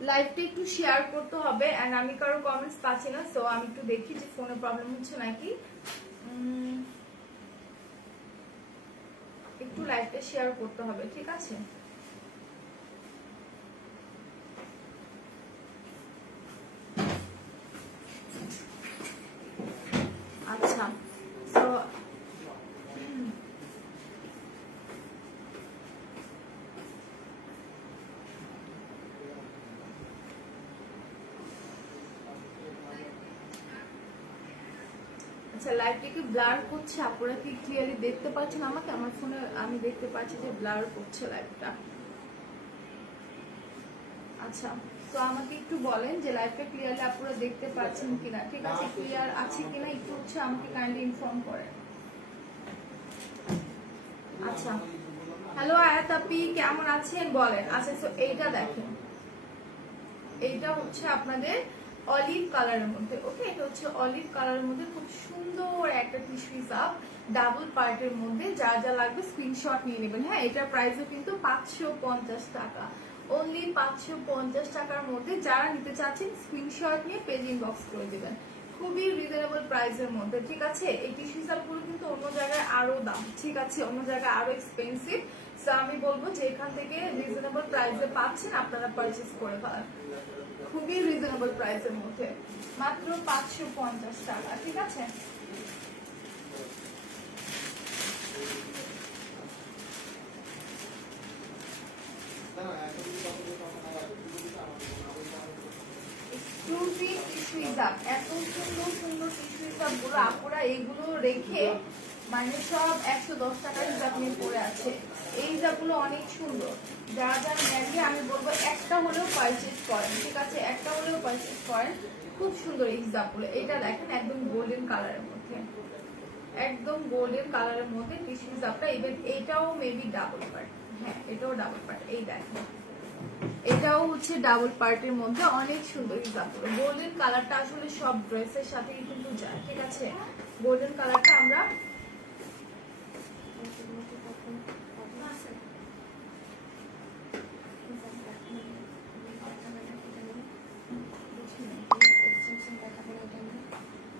লাইভটা একটু শেয়ার করতে হবে, এন্ড আমি কারো কমেন্টস পাচ্ছি না, সো আমি একটু দেখি যে ফোনে প্রবলেম হচ্ছে নাকি। একটু লাইভটা শেয়ার করতে হবে, ঠিক আছে? আচ্ছা, তো আচ্ছা, লাইভটা কি ব্লার করছে? আপনারা কি ক্লিয়ারলি দেখতে পাচ্ছেন আমাকে? আমার ফোনে আমি দেখতে পাচ্ছি যে ব্লার করছে লাইভটা। আচ্ছা, তো আমাকে একটু বলেন যে লাইভটা ক্লিয়ারলি আপনারা দেখতে পাচ্ছেন কিনা, ঠিক আছে? ক্লিয়ার আছে কিনা একটু হচ্ছে আমাকে কাইন্ডলি ইনফর্ম করেন। আচ্ছা, হ্যালো আয়াত আপি, কেমন আছেন বলেন। আচ্ছা, তো এইটা দেখেন, এইটা হচ্ছে আপনাদের অলিভ কালারের মধ্যে, ওকে? এটা হচ্ছে অলিভ কালারের মধ্যে খুব সুন্দর একটা টিস্যু হিসাব, ডাবল পার্টের মধ্যে। যা যা লাগবে স্ক্রিনশট নিয়ে নেবেন, হ্যাঁ? এটার প্রাইসও কিন্তু 550 টাকা, অনলি 550 টাকার মধ্যে। যারা নিতে চাচ্ছেন স্ক্রিনশট নিয়ে পেজ ইনবক্স করে দিবেন, খুবই রিজনেবল প্রাইসের মধ্যে, ঠিক আছে? এই টিস্যু হিসাবগুলো কিন্তু অন্য জায়গায় আরো দাম, ঠিক আছে? অন্য জায়গায় আরো এক্সপেন্সিভ। সো আমি বলবো যে এখান থেকে রিজনেবল প্রাইসে পাচ্ছেন, আপনারা পারচেস করে ফেলেন। খুবই রিজনেবল প্রাইসের মধ্যে, মাত্র 550 টাকা, ঠিক আছে? এক্সক্লুসিভ টিস্যু হিসাব, এত সুন্দর সুন্দর টিস্যু হিসাব গুলো আপুরা এইগুলো রেখে মানে সব 110 টাকার হিসাব নিয়ে পড়ে আছে। এই হিসাবগুলো অনেক সুন্দর, যারা যারা নেননি আমি বলবো একটা হলেও পারচেজ করেন, ঠিক আছে? একটা হলেও পারচেজ করেন, খুব সুন্দর এই হিসাবগুলো। এটা দেখেন একদম গোল্ডেন কালারের মধ্যে, একদম গোল্ডেন কালারের মধ্যে টিস্যু হিসাবটা। ইভেন এটাও মেবি ডাবল পার্ট, হ্যাঁ এটাও ডাবল পার্ট। এই দেখেন, এটাও হচ্ছে ডাবল পার্টের মধ্যে, অনেক সুন্দর হিসাবগুলো। গোল্ডেন কালারটা আসলে সব ড্রেসের সাথেই কিন্তু যায়, ঠিক আছে? গোল্ডেন কালারটা আমরা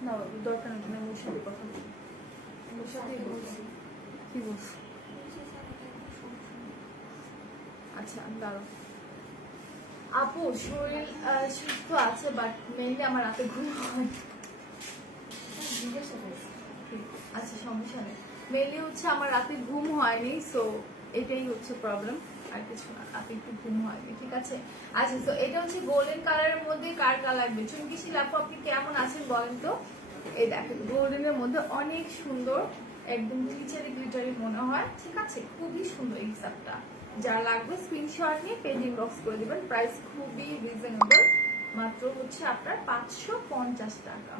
না দরকার নেই, তুমি ওর সাথে কথা বলো, ওর সাথেই বলছি। কি বলছো? আচ্ছা দাঁড়াও। আপু শরীর সুস্থ আছে, বাট মেনলি আমার রাতে ঘুম হয়। আচ্ছা সমস্যা নেই, মেনলি হচ্ছে আমার রাতে ঘুম হয়নি, সো এটাই হচ্ছে প্রবলেম, আর কিছু না, রাতে একটু ঘুম হয়নি, ঠিক আছে। আচ্ছা তো এটা হচ্ছে গোল্ডেন কালারের মধ্যে কার কালার লাগবে? চুমকি আপু আপনি কেমন আছেন বলেন তো? এই দেখেন গোল্ডেনের মধ্যে অনেক সুন্দর, একদম গ্লিটারি গ্লিটারি মনে হয়, ঠিক আছে, খুবই সুন্দর এই হিসাবটা। যা লাগবে স্ক্রিনশট নিয়ে পেজিং বক্স করে দিবেন। প্রাইস খুবই রিজনেবল, মাত্র হচ্ছে আপনার 550 টাকা।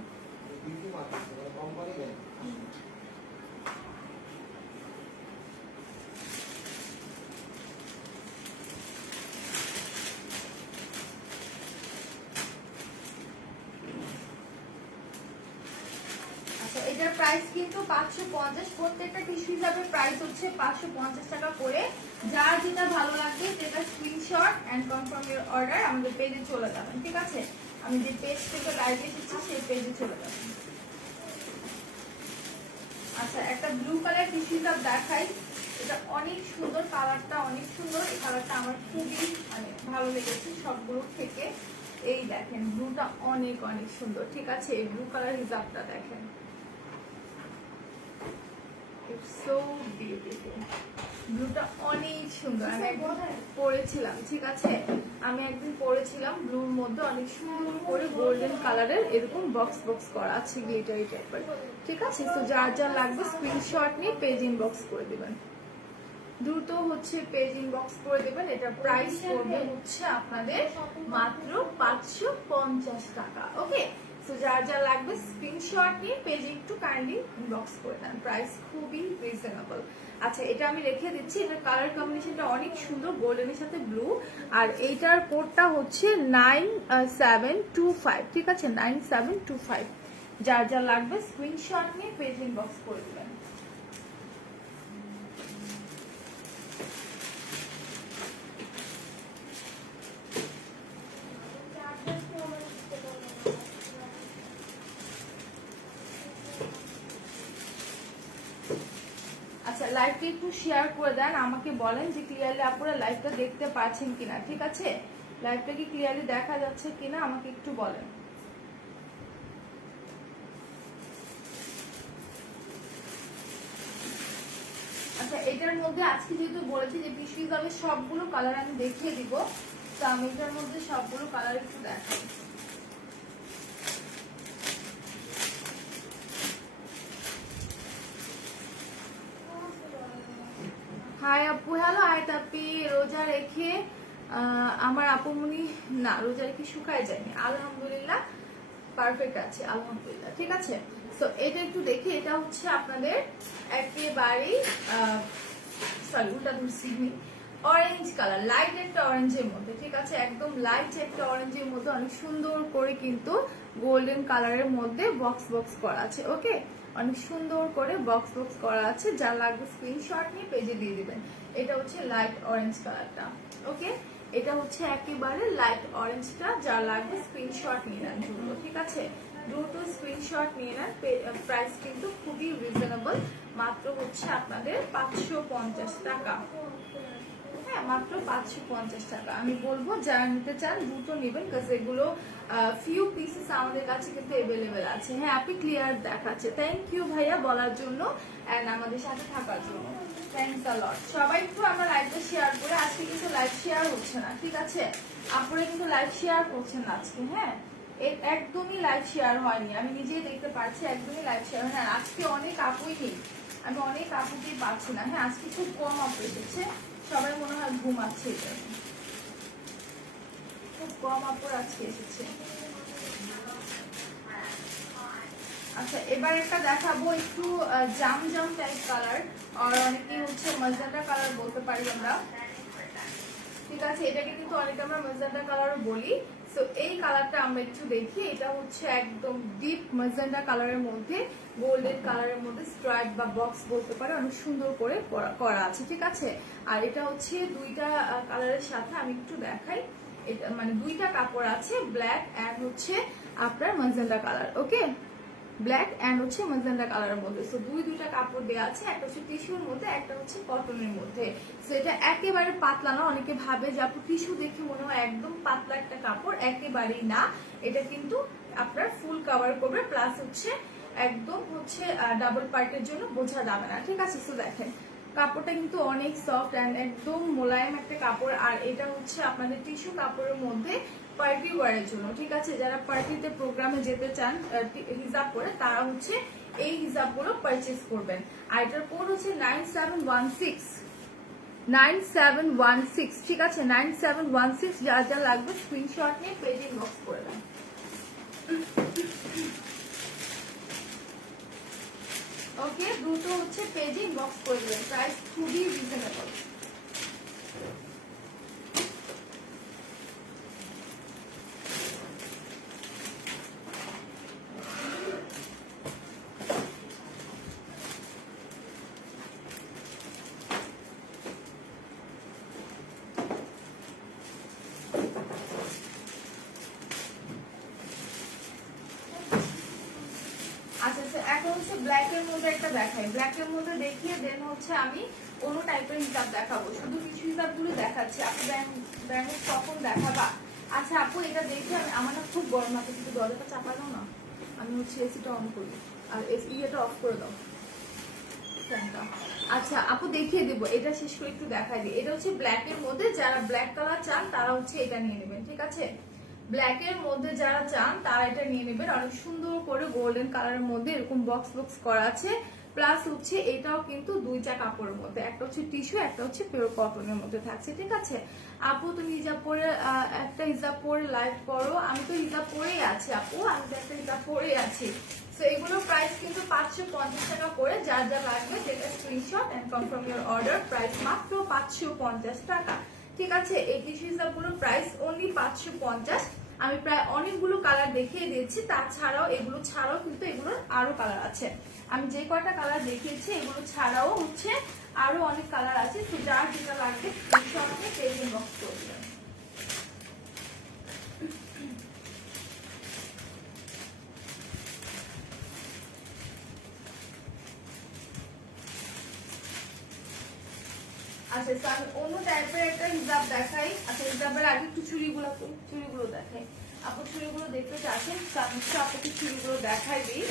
এটার প্রাইস কিন্তু 550, প্রত্যেকটা টিস্যু হিসাবে প্রাইস হচ্ছে 550 টাকা করে। যার যেটা ভালো লাগবে সেটা screenshot and confirm your order আমাদের পেজে চলে যাবেন, ঠিক আছে। আমি যে পেজ থেকে লাইভ এসেছি সেই পেজে চলে যাবেন। আচ্ছা একটা ব্লু কালার টিস্যু হিসাব দেখাই, এটা অনেক সুন্দর, কালারটা অনেক সুন্দর, এই কালারটা আমার খুবই মানে ভালো লেগেছে সবগুলো থেকে। এই দেখেন ব্লুটা অনেক অনেক সুন্দর, ঠিক আছে। এই ব্লু কালার হিসাবটা দেখেন, so beautiful, ব্লুটা অনেক সুন্দর। আমি একদিন পরেছিলাম, ঠিক আছে, আমি একদিন পরেছিলাম ব্লুর মধ্যে অনেক সুন্দর করে গোল্ডেন কালারের এরকম বক্স বক্স করা আছে গ্লিটারি টাইপের, ঠিক আছে। তো যার যা লাগবে স্ক্রিনশট নিয়ে পেজ ইনবক্স করে দিবেন, দ্রুত হচ্ছে পেজ ইনবক্স করে দেবেন। এটা প্রাইস পড়বে হচ্ছে আপনাদের মাত্র 550 টাকা, ওকে। সো যার যা লাগবে স্ক্রিনশট নিয়ে পেজে একটু কাইন্ডলি ইনবক্স করে দেন, প্রাইস খুবই রিজনেবল। আচ্ছা এটা আমি রেখে দিচ্ছি, এটা কালার কম্বিনেশনটা অনেক সুন্দর, গোল্ডেনের সাথে ব্লু, আর এইটার কোডটা হচ্ছে 9725, ঠিক আছে, 9725। যার যা লাগবে স্ক্রিনশট নিয়ে পেজ ইনবক্স করে দেবেন। আচ্ছা লাইভটা একটু শেয়ার করে দেন, আমাকে বলেন যে ক্লিয়ারলি আপনারা লাইভটা দেখতে পাচ্ছেন কিনা, ঠিক আছে। লাইভটা কি ক্লিয়ারলি দেখা যাচ্ছে কিনা আমাকে একটু বলেন। আচ্ছা এটার মধ্যে আজকে যেহেতু বলেছি যে টিস্যু হিসাবে সবগুলো কালার আমি দেখিয়ে দিব, তো আমি এটার মধ্যে সবগুলো কালার একটু দেখাই। হাই আপু, হ্যালো হাই তাপি। রোজা রেখে আমার আপুমনি না, রোজা রেখে শুকায় যায়নি, আলহামদুলিল্লাহ পারফেক্ট আছে, আলহামদুলিল্লাহ, ঠিক আছে। তো এটা একটু দেখি, এটা হচ্ছে আপনাদের একেবারেই সরি উল্টা ধরছি, অরেঞ্জ কালার, লাইট একটা অরেঞ্জের মধ্যে, ঠিক আছে, একদম লাইট একটা অরেঞ্জের মধ্যে অনেক সুন্দর করে কিন্তু গোল্ডেন কালারের মধ্যে বক্স বক্স করা আছে, ওকে, অনেক সুন্দর করে বক্স বক্স করা আছে। যা লাগবে স্ক্রিনশট নিয়ে পেজে দিয়ে দিবেন। এটা হচ্ছে লাইট অরেঞ্জ কালারটা, ওকে, এটা হচ্ছে একেবারে লাইট অরেঞ্জটা। যা লাগবে স্ক্রিনশট নিয়ে নেন দ্রুত, ঠিক আছে, দ্রুত স্ক্রিনশট নিয়ে নেন। প্রাইস কিন্তু খুবই রিজনেবল, মাত্র হচ্ছে আপনাদের 550 টাকা, হ্যাঁ মাত্র 550 টাকা। আমি বলবো যারা নিতে চান দ্রুত নেবেন, কারণ এগুলো ফিউ পিসেস আমাদের কাছে কিন্তু অ্যাভেলেবেল আছে। হ্যাঁ আপনি ক্লিয়ার দেখাচ্ছে, থ্যাংক ইউ ভাইয়া বলার জন্য এন্ড আমাদের সাথে থাকার জন্য, থ্যাংকস আ লট। সবাই একটু আমরা লাইভটা শেয়ার করে, আজকে কিন্তু লাইভ শেয়ার হচ্ছে না, ঠিক আছে, আপনারা কিন্তু লাইভ শেয়ার করছেন না আজকে, হ্যাঁ একদমই লাইভ শেয়ার হয়নি, আমি নিজেই দেখতে পাচ্ছি একদমই লাইভ শেয়ার হয় না। আজকে অনেক আপুই নেই, আমি অনেক আপুকেই পাচ্ছি না, হ্যাঁ আজকে খুব কম আপু এসেছে, সবাই মনে হয় ঘুমাচ্ছে, এটা খুব কম আপুর আজকে এসেছে। আচ্ছা এবার একটা দেখাবো একটু জাম জাম টাইপ কালার, আর অনেকে হচ্ছে মজেন্টা কালার বলতে পারি আমরা, ঠিক আছে, এটাকে কিন্তু অনেকে আমরা মজেন্টা কালারও বলি। সো এই কালারটা আমরা একটু দেখি, এটা হচ্ছে একদম ডিপ মজেন্টা কালারের মধ্যে গোল্ডেন কালারের মধ্যে স্ট্রাইপ বা বক্স বলতে পারে, অনেক সুন্দর করে করা আছে, ঠিক আছে। আর এটা হচ্ছে দুইটা কালারের সাথে আমি একটু দেখাই, এটা মানে দুইটা কাপড় আছে, ব্ল্যাক এন্ড হচ্ছে আপনার মজেন্টা কালার, ওকে। ব্ল্যাক অ্যান্ড হচ্ছে ম্যাজেন্টা কালারের মধ্যে। সো দুইটা কাপড় দেওয়া আছে, একটা হচ্ছে টিস্যুর মধ্যে, একটা হচ্ছে কটনের মধ্যে। সো এটা একেবারে পাতলা না, অনেকে ভাবে যে আপু টিস্যু দেখে মনে হয় একদম পাতলা একটা কাপড়, একেবারেই না। এটা কিন্তু আপনার ফুল কভার করবে, প্লাস হচ্ছে একদম হচ্ছে ডাবল পার্টের জন্য বোঝা যাবে না, ঠিক আছে। সো দেখেন কাপড়টা কিন্তু অনেক সফট অ্যান্ড একদম মোলায়েম একটা কাপড়। আর এটা হচ্ছে আপনাদের টিস্যু কাপড়ের মধ্যে পার্টি ওয়ারের জন্য, ঠিক আছে। যারা পার্টিতে প্রোগ্রামে যেতে চান হিজাব পরে, তারা হচ্ছে এই হিজাবগুলো পারচেজ করবেন। আর এটার কোড হচ্ছে 9716 9716, ঠিক আছে। 9716, যা যা লাগবে স্ক্রিনশট নিয়ে পেজ ইনবক্স করে দেন। ওকে, দ্রুত হচ্ছে পেজে ইনবক্স করে দেবেন, প্রাইস খুবই রিজনেবল। আচ্ছা, এখন হচ্ছে ব্ল্যাক এর মধ্যে একটা দেখাই, ব্ল্যাক এর মধ্যে দেখিয়ে দেন হচ্ছে আমি অন্য টাইপের হিসাব দেখাবো, শুধু কিছু হিসাবগুলো দেখাচ্ছি। আপু ব্যাংক কখন দেখাবা? আচ্ছা আপু, এটা দেখে আমার না খুব গরম লাগছে, কিন্তু দরজাটা চাপা দাও না, আমি হচ্ছে এসিটা অন করি আর ইয়েটা অফ করে দাও ফ্যানটা। আচ্ছা আপু দেখিয়ে দেবো, এটা শেষ করে একটু দেখাই দিই। এটা হচ্ছে ব্ল্যাক এর মধ্যে, যারা ব্ল্যাক কালার চান তারা হচ্ছে এটা নিয়ে নেবেন, ঠিক আছে। ব্ল্যাক এর মধ্যে যারা চান তারা এটা নিয়ে নেবেন। অনেক সুন্দর করে গোল্ডেন কালারের মধ্যে এরকম বক্স বক্স করা আছে, প্লাস হচ্ছে এটাও কিন্তু দুইটা কাপড়ের মধ্যে, একটা হচ্ছে টিস্যু, একটা হচ্ছে পিওর কটনের মধ্যে থাকছে, ঠিক আছে। আপু তুমি হিজাব পরে একটা হিজাব পরে লাইভ করো, আমি তো হিজাব পরেই আছি আপু, আমি তো একটা হিজাব পরেই আছি। সো এগুলোর প্রাইস কিন্তু 550 টাকা করে, যার যা লাগবে সেটা screenshot and confirm your order. Price মাত্র 550 টাকা, ঠিক আছে। এই টিস্যু হিসাবগুলোর প্রাইস অনলি 550। আমি প্রায় অনেকগুলো কালার দেখিয়ে দিয়েছি, তাছাড়াও এগুলো ছাড়াও কিন্তু এগুলোর আরো কালার আছে। আমি যে কয়টা কালার দেখিয়েছি এগুলো ছাড়াও হচ্ছে আরো অনেক কালার আছে। তো যার যেটা লাগবে স্ক্রিনশটে পেজ ইনবক্স করে দিবেন। আচ্ছা, তো আমি অন্য টাইপের একটা হিজাব দেখাই। আচ্ছা, হিজাবের আগে একটু চুড়িগুলো দেখাই। আপু চুড়িগুলো দেখতে চাচ্ছেন, আমি আপনাকে চুড়িগুলো দেখাই দিই।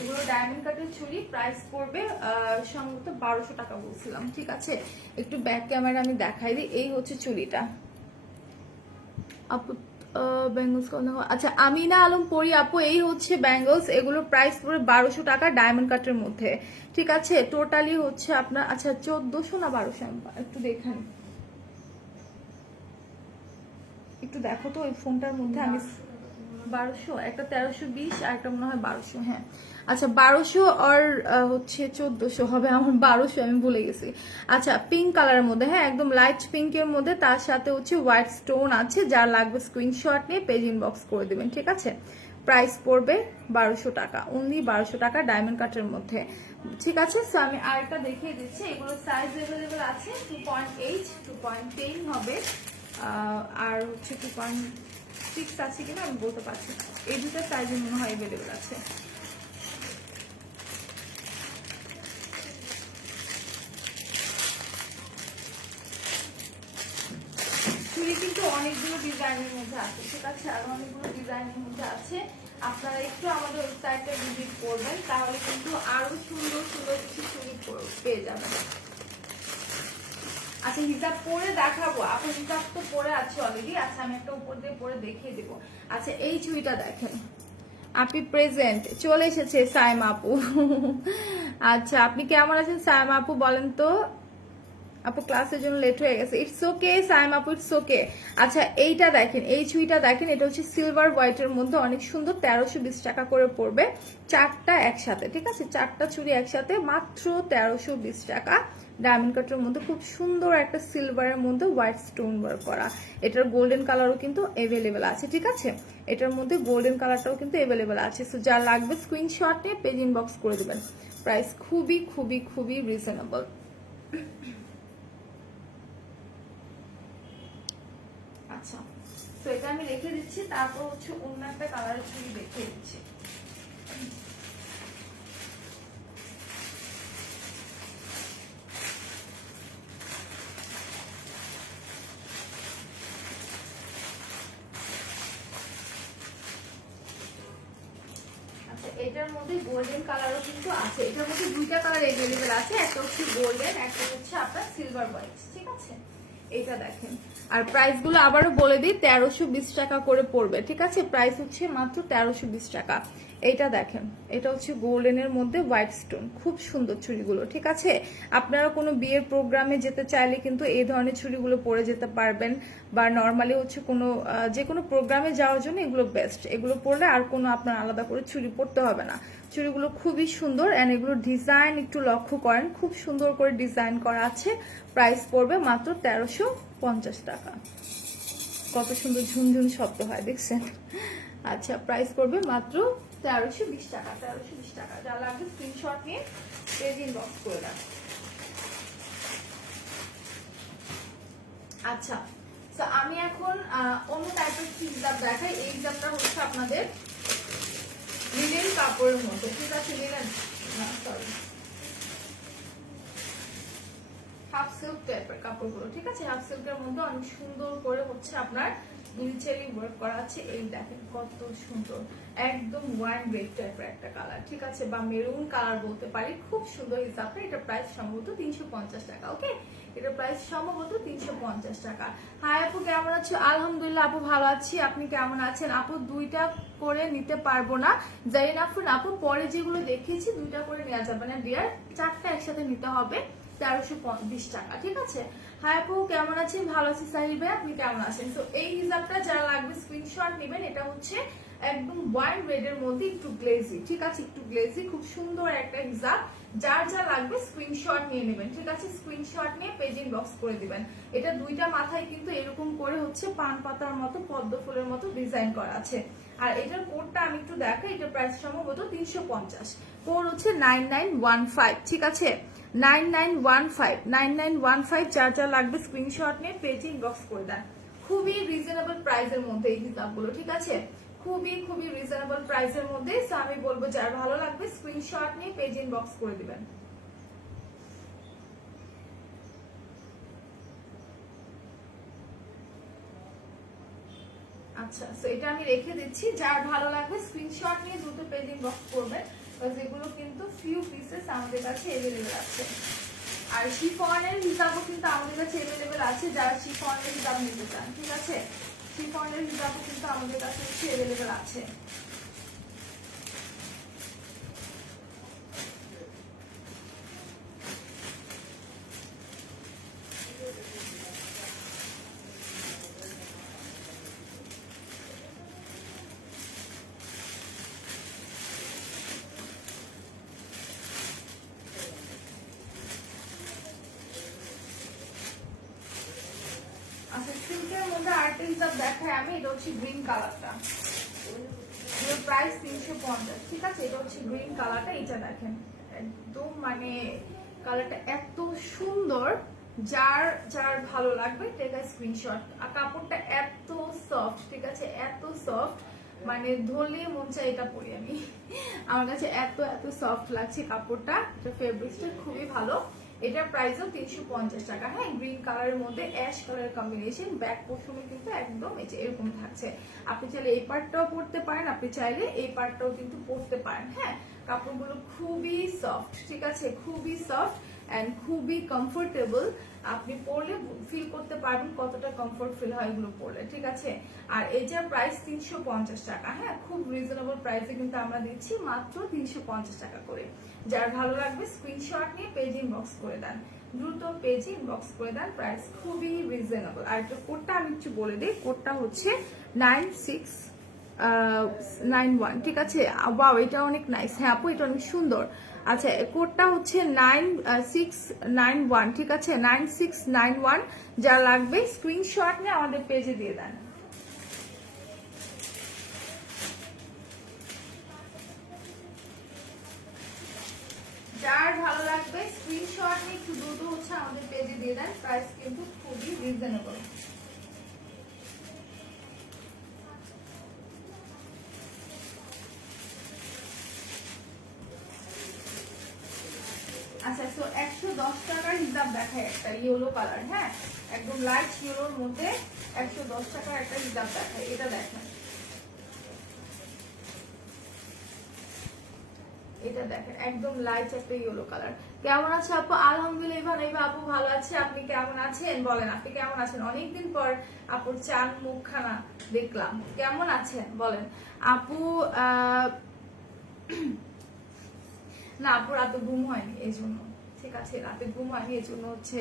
এগুলো ডায়মন্ড কাটের চুড়ি, প্রাইস পড়বে সম্ভবত 1200 টাকা বলছিলাম, ঠিক আছে। একটু ব্যাক ক্যামেরা আমি দেখাই দিই। এই হচ্ছে চুড়িটা আপু, ব্যাঙ্গলস আচ্ছা আমিনা আলম পরি আপু, এই হচ্ছে ব্যাঙ্গলস, এগুলোর প্রাইস পড়বে 1200 টাকা ডায়মন্ড কাটের মধ্যে, ঠিক আছে। টোটালি হচ্ছে আপনার আচ্ছা 1400 না 1200, একটু দেখেন, একটু দেখো তো ওই ফোনটার মধ্যে। আমি 1200, একটা 1320 আর একটা মনে হয় 1200, হ্যাঁ। আচ্ছা 1200 আর হচ্ছে 1400 হবে, আমার 1200 আমি ভুলে গেছি। আচ্ছা পিঙ্ক কালারের মধ্যে, হ্যাঁ একদম লাইট পিঙ্কের মধ্যে, তার সাথে হচ্ছে হোয়াইট স্টোন আছে, যার লাগবে স্ক্রিনশট নিয়ে পেজ ইনবক্স করে দিবেন, ঠিক আছে। প্রাইস পড়বে 1200 টাকা, অনলি 1200 টাকা ডায়মন্ড কাটের মধ্যে, ঠিক আছে। সো আমি আরেকটা দেখিয়ে দিচ্ছি, এগুলো সাইজ অ্যাভেলেবেল আছে, 2.8 2.10 হবে, আর হচ্ছে 2.6 আছে কিনা আমি বলতে পারছি না, এই দুটো সাইজে মনে হয় অ্যাভেলেবেল আছে। চুড়ি কিন্তু অনেকগুলো ডিজাইনের মধ্যে আছে, ঠিক আছে, আর অনেকগুলো ডিজাইনের মধ্যে আছে। আপনারা একটু আমাদের ওয়েবসাইটটা ভিজিট করবেন, তাহলে কিন্তু আরো সুন্দর সুন্দর কিছু চুড়ি পেয়ে যাবেন। আচ্ছা হিজাব পরে দেখাবো আপু, হিজাব তো পরে আছে অলরেডি। আচ্ছা আমি একটা উপর দিয়ে পরে দেখিয়ে দেবো। আচ্ছা এই চুড়িটা দেখেন, আপনি প্রেজেন্ট চলে এসেছে সাইমা আপু। আচ্ছা আপনি কেমন আছেন সাইমা আপু বলেন তো? আপু ক্লাসের জন্য লেট হয়ে গেছে, ইটস ওকে সাইম আপু, ইটস ওকে। আচ্ছা এইটা দেখেন, এই চুড়িটা দেখেন, এটা হচ্ছে সিলভার হোয়াইটের মধ্যে, অনেক সুন্দর, 1320 টাকা করে পড়বে, চারটা একসাথে, ঠিক আছে। চারটা চুড়ি একসাথে মাত্র 1320 টাকা ডায়মন্ড কাটের মধ্যে, খুব সুন্দর একটা সিলভারের মধ্যে হোয়াইট স্টোন ওয়ার্ক করা। এটার গোল্ডেন কালারও কিন্তু অ্যাভেলেবেল আছে, ঠিক আছে। এটার মধ্যে গোল্ডেন কালারটাও কিন্তু অ্যাভেলেবেল আছে। সো যা লাগবে স্ক্রিনশট নিয়ে পেজ ইনবক্স করে দেবেন। প্রাইস খুবই খুবই খুবই রিজনেবল। আচ্ছা তো এটা আমি রেখে দিচ্ছি, তারপর হচ্ছে অন্য একটা কালারের চুড়ি দেখিয়ে দিচ্ছি। আচ্ছা, এটার মধ্যে গোল্ডেন কালারও কিন্তু আছে। এটার মধ্যে দুইটা কালার अवेलेबल আছে, একটা হচ্ছে গোল্ডেন, একটা হচ্ছে আপনার সিলভার হোয়াইট। ঠিক আছে, এটা দেখেন। আর প্রাইস গুলো আবারও বলে দিই, 1320 টাকা করে পড়বে। ঠিক আছে, প্রাইস হচ্ছে মাত্র 1320 টাকা। এইটা দেখেন, এটা হচ্ছে গোল্ডেনের মধ্যে হোয়াইট স্টোন, খুব সুন্দর চুড়িগুলো। ঠিক আছে, আপনারা কোনো বিয়ের প্রোগ্রামে যেতে চাইলে কিন্তু এই ধরনের চুড়িগুলো পরে যেতে পারবেন, বা নর্মালি হচ্ছে কোনো যে কোনো প্রোগ্রামে যাওয়ার জন্য এগুলো বেস্ট। এগুলো পরলে আর কোনো আপনার আলাদা করে চুড়ি পরতে হবে না। চুড়িগুলো খুবই সুন্দর, অ্যান্ড এগুলোর ডিজাইন একটু লক্ষ্য করেন, খুব সুন্দর করে ডিজাইন করা আছে। প্রাইস পড়বে মাত্র 1350 টাকা। কত সুন্দর ঝুনঝুন শব্দ হয় দেখছেন। আচ্ছা, প্রাইস পড়বে মাত্র 1320 টাকা। 1320 টাকা। যা লাগবে স্ক্রিনশট নিয়ে পেজ ইনবক্স করে দেন। আচ্ছা, তো আমি এখন অন্য টাইপের হিজাব দেখাই। এই হিজাবটা হচ্ছে আপনাদের লিনেন কাপড়ের মধ্যে। ঠিক আছে, লিনেন না সরি হাফ সিল্ক টাইপের কাপড়গুলো। ঠিক আছে, হাফ সিল্কের মধ্যে অনেক সুন্দর করে হচ্ছে আপনার গ্লিটারি ওয়ার্ক করা আছে। এই দেখেন কত সুন্দর, একদম ওয়াইন রেড টাইপের একটা কালার। ঠিক আছে, বা মেরুন কালার বলতে পারি। খুব সুন্দর হিসাবে। এটা প্রাইস সম্ভবত 350 টাকা। ওকে, এটা প্রাইস সম্ভবত 350 টাকা। হাই আপু, কেমন আছো? আলহামদুলিল্লাহ আপু, ভালো আছি। আপনি কেমন আছেন? আপু, দুইটা করে নিতে পারবো না, জানি না আপু পরে যেগুলো দেখিয়েছি দুইটা করে নেওয়া যাবে না ডিয়ার, চারটা একসাথে নিতে হবে। 1320 টাকা। ঠিক আছে, হাই আপু, কেমন আছেন? ভালো আছি সাহিল ভাই, আপনি কেমন আছেন? তো এই হিজাবটা যারা লাগবে স্ক্রিনশট নেবেন। এটা হচ্ছে একদম ওয়াইন রেড এর মধ্যে একটু গ্লেজি। ঠিক আছে, একটু গ্লেজি, খুব সুন্দর একটা হিজাব। যার যা লাগবে স্ক্রিনশট নিয়ে নেবেন। ঠিক আছে, স্ক্রিনশট নিয়ে পেজ ইনবক্স করে দিবেন। এটা দুইটা মাথায় কিন্তু এরকম করে হচ্ছে পান পাতার মতো, পদ্ম ফুলের মতো ডিজাইন করা আছে। আর এটার কোডটা আমি একটু দেখাই। এটা প্রাইস সম্ভবত 350। কোড হচ্ছে 9915। ঠিক আছে, 9915 যার যা লাগবে স্ক্রিনশট নিয়ে পেজে ইনবক্স করে দেন। খুবই রিজনেবল প্রাইসের মধ্যে এই হিসাবগুলো। ঠিক আছে, খুবই খুবই রিজনেবল প্রাইসের মধ্যে। সো আমি বলবো যার ভালো লাগবে স্ক্রিনশট নিয়ে পেজ ইনবক্স করে দিবেন। আচ্ছা, সো এটা আমি রেখে দিচ্ছি। যার ভালো লাগবে স্ক্রিনশট নিয়ে দ্রুত পেজ ইনবক্স করবেন, যেগুলো কিন্তু ফিউ পিসেস আমাদের কাছে अवेलेबल আছে। আর শিফনের হিসাবও কিন্তু আমাদের কাছে अवेलेबल আছে, যারা শিফনের হিসাব নিতে চান। ঠিক আছে, শিফনের হিসাবও কিন্তু আমাদের কাছে अवेलेबल আছে। আচ্ছা, সিল্কের মধ্যে আরেকটা হিসাব দেখাই আমি। এটা হচ্ছে গ্রিন কালারটা, এর প্রাইস 350। ঠিক আছে, এটা হচ্ছে গ্রিন কালারটা। এটা দেখেন একদম মানে কালারটা এত সুন্দর। যার যার ভালো লাগবে টেক আ স্ক্রিনশট। আর কাপড়টা এত সফট। ঠিক আছে, এত সফট, মানে ধরলে মন চাই এটা পরি আমি। আমার কাছে এত এত সফট লাগছে কাপড়টা। এটা ফেব্রিক্সটা খুবই ভালো। এটার প্রাইসও 350 টাকা। হ্যাঁ, গ্রিন কালারের মধ্যে অ্যাশ কালার কম্বিনেশন। ব্যাক পোর্শনে কিন্তু একদম এই যে এরকম থাকছে। আপনি চাইলে এই পার্টটাও পরতে পারেন, আপনি চাইলে এই পার্টটাও কিন্তু পরতে পারেন। হ্যাঁ, কাপড়গুলো খুবই সফট। ঠিক আছে, খুবই সফট এন্ড খুবই কমফোর্টেবল। আপনি পরলে ফিল করতে পারবেন কতটা কমফোর্ট ফিল হয় এগুলো পরলে। ঠিক আছে, আর এটার প্রাইস 350 টাকা। হ্যাঁ, খুব রিজনেবল প্রাইসে কিন্তু আমরা দিচ্ছি, মাত্র 350 টাকা করে। যার ভালো লাগবে স্ক্রিনশট নিয়ে পেজ ইনবক্স করে দেন, দ্রুত পেজ ইনবক্স করে দেন। প্রাইস খুবই রিজনেবল। আর একটা কোডটা আমি একটু বলে দিই। কোডটা হচ্ছে 9691। ঠিক আছে, ওয়াও, এটা অনেক নাইস। হ্যাঁ আপু, এটা অনেক সুন্দর। আচ্ছা, কোডটা হচ্ছে 9691। ঠিক আছে, 9691। যা লাগবে স্ক্রিনশট নিয়ে আমাদের পেজে দিয়ে দেন। যার ভালো লাগবে স্ক্রিনশট নিয়ে একটু দ্রুত হচ্ছে আমাদের পেজে দিয়ে দেন। প্রাইস কিন্তু খুবই রিজনেবল। আচ্ছা, তো 110 টাকার হিসাব দেখায় একটা ইয়েলো কালার। হ্যাঁ, একদম লাইট ইয়েলোর মধ্যে 110 টাকার একটা হিসাব দেখায়। এটা দেখেন, এটা দেখেন একদম লাইট একটা ইয়েলো কালার। কেমন আছে আপু? আলহামদুলিল্লাহ ইভা আপু ভালো আছে, আপনি কেমন আছেন বলেন, আপনি কেমন আছেন? অনেকদিন পর আপুর চান মুখখানা দেখলাম, কেমন আছেন বলেন আপু? না আপু রাতে ঘুম হয়নি এই জন্য, ঠিক আছে রাতে ঘুম হয়নি এই জন্য হচ্ছে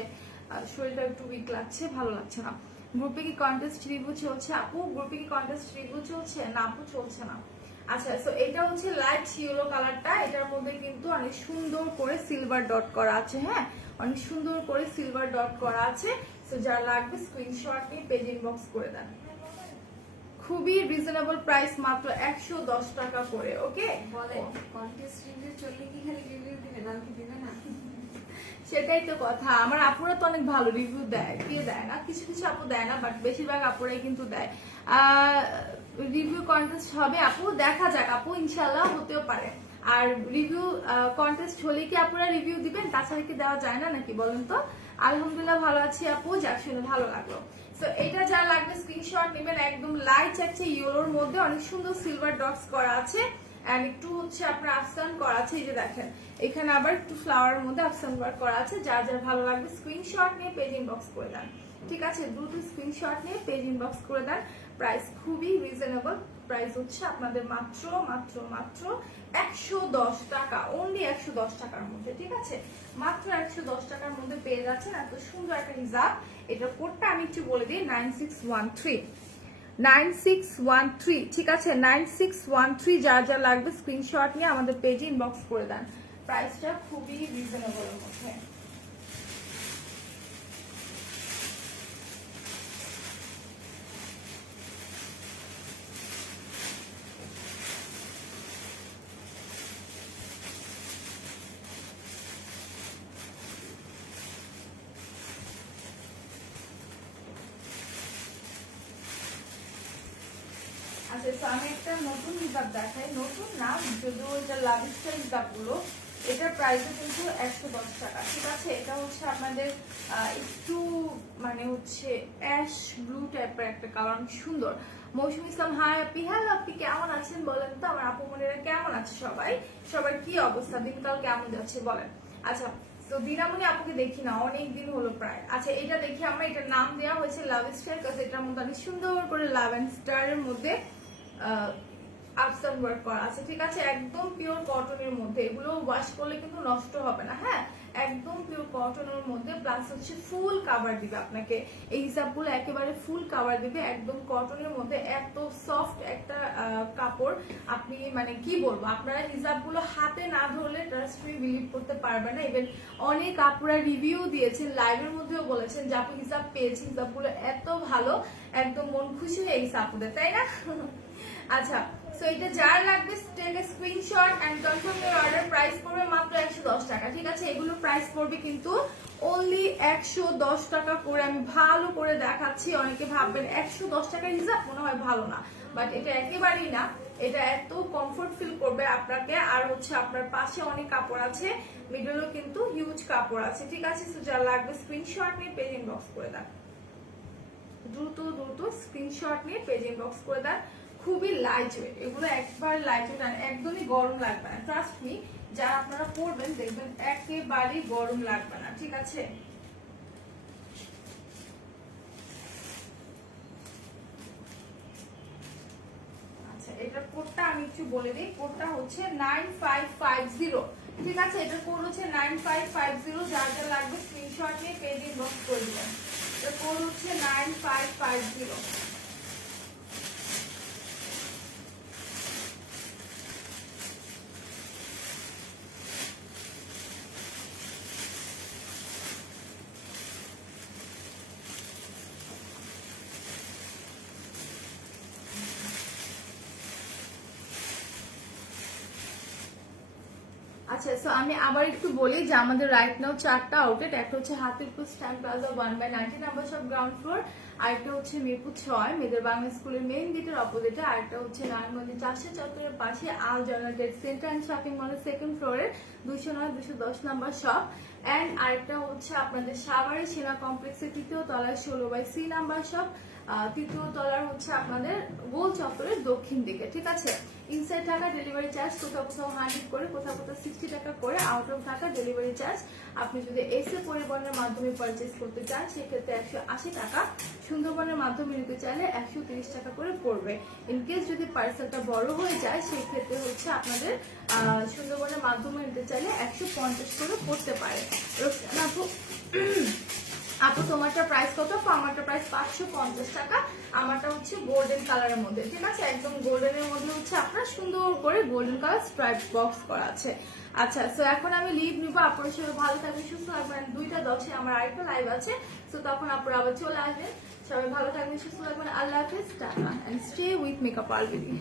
শরীরটা একটু উইক লাগছে, ভালো লাগছে না। গ্রুপে কি কন্টেস্ট রিভিউ চলছে আপু? গ্রুপে কি কন্টেস্ট রিভিউ চলছে? না আপু চলছে না। আচ্ছা সো এটা হচ্ছে লাইট ইয়েলো কালারটা, এটার মধ্যে কিন্তু অনেক সুন্দর করে সিলভার ডট করা আছে। হ্যাঁ অনেক সুন্দর করে সিলভার ডট করা আছে। সো যারা লাগবে স্ক্রিনশট নিয়ে পেজ ইনবক্স করে দেন। খুবই রিজনেবল প্রাইস, মাত্র 110 টাকা করে। ওকে বলেন কন্টেস্ট রিভিউ চললে কি খালি রিভিউ দিবেন আর কি দিবেন না? সেটাই তো কথা। আমার আপুরা তো অনেক ভালো রিভিউ দেয়, কে দেয় না? কিছু কিছু আপু দেয় না, বাট বেশিরভাগ আপুরাই কিন্তু দেয়। রিভিউ কন্টেস্ট হবে আপু, দেখা যাক আপু, ইনশাল্লাহ হতেও পারে। আর রিভিউ কন্টেস্ট হলে কি আপুরা রিভিউ দিবেন? তাছাড়া কি দেওয়া যায় না নাকি বলেন তো? আলহামদুলিল্লাহ ভালো আছি আপু, যাক শুনে ভালো লাগলো। তো এটা যা লাগবে স্ক্রিনশট নেবেন। একদম লাইট একটা ইয়েলোর মধ্যে অনেক সুন্দর সিলভার ডটস করা আছে, এন্ড একটু হচ্ছে আপনার আফসান করা আছে। এই যে দেখেন এখানে আবার একটু ফ্লাওয়ারের মধ্যে আফসান ওয়ার্ক করা আছে। যার যার ভালো লাগবে স্ক্রিনশট নিয়ে পেজ ইনবক্স করে দেন, ঠিক আছে? দ্রুত স্ক্রিনশট নিয়ে পেজ ইনবক্স করে দেন। প্রাইস খুবই রিজনেবল, প্রাইস হচ্ছে আপনাদের মাত্র মাত্র মাত্র 110 টাকা, অনলি 110 টাকার মধ্যে, ঠিক আছে? মাত্র 110 টাকার মধ্যে পেয়ে যাচ্ছেন এত সুন্দর একটা হিজাব। এটা কোডটা আমি একটু বলে দিই, 9613, ঠিক আছে? 9613 যার যা লাগবে স্ক্রিনশট নিয়ে আমাদের পেজে ইনবক্স করে দেন। প্রাইসটা খুবই রিজনেবলের মধ্যে। আচ্ছা তো আমি একটা নতুন হিসাব দেখাই, নতুন না যদিও এটা লাভ স্টাইল হিসাবগুলো, এটার প্রাইসও কিন্তু 110 টাকা, ঠিক আছে? এটা হচ্ছে আপনাদের একটু মানে হচ্ছে অ্যাশ ব্লু টাইপের একটা কালার, সুন্দর। মৌসুমী ইসলাম হাই আপি, হ্যালো আপনি কেমন আছেন বলেন তো? আমার আপু মনেরা কেমন আছে সবাই? সবার কি অবস্থা, দিনকাল কেমন যাচ্ছে বলেন? আচ্ছা তো দিনামণি আপুকে দেখি না অনেক দিন হলো প্রায়। আচ্ছা এটা দেখি আমরা, এটার নাম দেওয়া হয়েছে লাভ স্টাইল, কারণ এটার মধ্যে অনেক সুন্দর করে লাভ এন্ড স্টারের মধ্যে আফসান ওয়ার্ক করা আছে, ঠিক আছে? একদম পিওর কটনের মধ্যে, এগুলো ওয়াশ করলে কিন্তু নষ্ট হবে না। হ্যাঁ একদম পিওর কটনের মধ্যে, প্লাস হচ্ছে ফুল কাভার দিবে আপনাকে। এই হিসাবগুলো একেবারে ফুল কাভার দিবে, একদম কটনের মধ্যে। এত সফট একটা কাপড়, আপনি মানে কি বলবো, আপনারা হিসাবগুলো হাতে না ধরলে ট্রাস্ট মি বিলিভ করতে পারবেন না। ইভেন অনেক আপুরা রিভিউ দিয়েছেন, লাইভের মধ্যেও বলেছেন যে আপু হিসাব পেয়েছি, হিসাবগুলো এত ভালো, একদম মন খুশি হয়ে গেছে আপুদের, তাই না? আচ্ছা সো এটা যার লাগবে take a screenshot and confirm your order. Price পড়বে মাত্র 110 টাকা, ঠিক আছে? এগুলো প্রাইস পড়বে কিন্তু অনলি 110 টাকা করে। আমি ভালো করে দেখাচ্ছি, অনেকে ভাববেন 110 টাকার হিসাব মনে হয় ভালো না, বাট এটা একেবারেই না। এটা এত কমফোর্ট ফিল করবে আপনাকে। আর হচ্ছে আপনার পাশে অনেক কাপড় আছে, মিডলেও কিন্তু হিউজ কাপড় আছে, ঠিক আছে? সো যার লাগবে স্ক্রিনশট নিয়ে পেজ ইনবক্স করে দেন, দ্রুত দ্রুত স্ক্রিনশট নিয়ে পেজ ইনবক্স করে দেন। খুবই লাইট ওয়েট, এগুলো একবার লাইট ওয়েট, আর একদমই গরম লাগবে না, ট্রাস্ট মি। যারা আপনারা পরবেন দেখবেন একেবারেই গরম লাগবে না, ঠিক আছে? আচ্ছা এটার কোডটা আমি একটু বলে দিই, কোডটা হচ্ছে 9550, ঠিক আছে? এটার কোড হচ্ছে 9550। যার যা লাগবে স্ক্রিনশট নিয়ে পেজ ইনবক্স করে দিবেন। এটার কোড হচ্ছে 9550। আচ্ছা সো আমি আবার একটু বলি যে আমাদের রাইট নাও 4টা আউটলেট। একটা হচ্ছে Hatirpul stand plaza 1/90 number shop ground floor, আরেকটা হচ্ছে মিরপুর 6 মেয়েদের বাংলা স্কুলের মেইন গেটের অপোজিটে, আরেকটা হচ্ছে নারায়ণগঞ্জের চাষে চত্বরের পাশে আল জয়না ট্রেড সেন্টার অ্যান্ড শপিং মলের সেকেন্ড ফ্লোরের 209-210 নাম্বার শপ। অ্যান্ড আরেকটা হচ্ছে আপনাদের সাভারের সেনা কমপ্লেক্সের 3য় তলায় 16/C নাম্বার শপ। তৃতীয় তলার হচ্ছে আপনাদের গোল চত্বরের দক্ষিণ দিকে, ঠিক আছে। ইনসাইড টাকা ডেলিভারি চার্জ, কোথাও কোথাও 100 করে, কোথাও কোথাও 60 টাকা করে, আউট অফ টাকা ডেলিভারি চার্জ। আপনি যদি এসে পরিবহনের মাধ্যমে পারচেস করতে চান সেক্ষেত্রে 180 টাকা, সুন্দরবনের মাধ্যমে নিতে চাইলে 130 টাকা করে পড়বে। ইনকেস যদি পার্সেলটা বড় হয়ে যায় সেই ক্ষেত্রে হচ্ছে আপনাদের সুন্দরবনের মাধ্যমে নিতে চাইলে 150 করে পড়তে পারে। রোকসানা আপু, আপু তোমারটা প্রাইস কত? আমারটা প্রাইস 550 টাকা। আমারটা হচ্ছে গোল্ডেন কালারের মধ্যে, ঠিক আছে, একদম গোল্ডেনের মধ্যে হচ্ছে আপনার সুন্দর করে গোল্ডেন কালার স্ট্রাইপ বক্স করা আছে। আচ্ছা, সো এখন আমি লিভ নিবো। আপনার সবাই ভালো থাকবেন, সুস্থ থাকবেন। 2:10 আমার আরেকটা লাইভ আছে, সো তখন আপনারা আবার চলে আসবেন। সবাই ভালো থাকবেন, সুস্থ থাকবেন। আল্লাহ হাফেজ, টাটা, and stay with makeup all baby.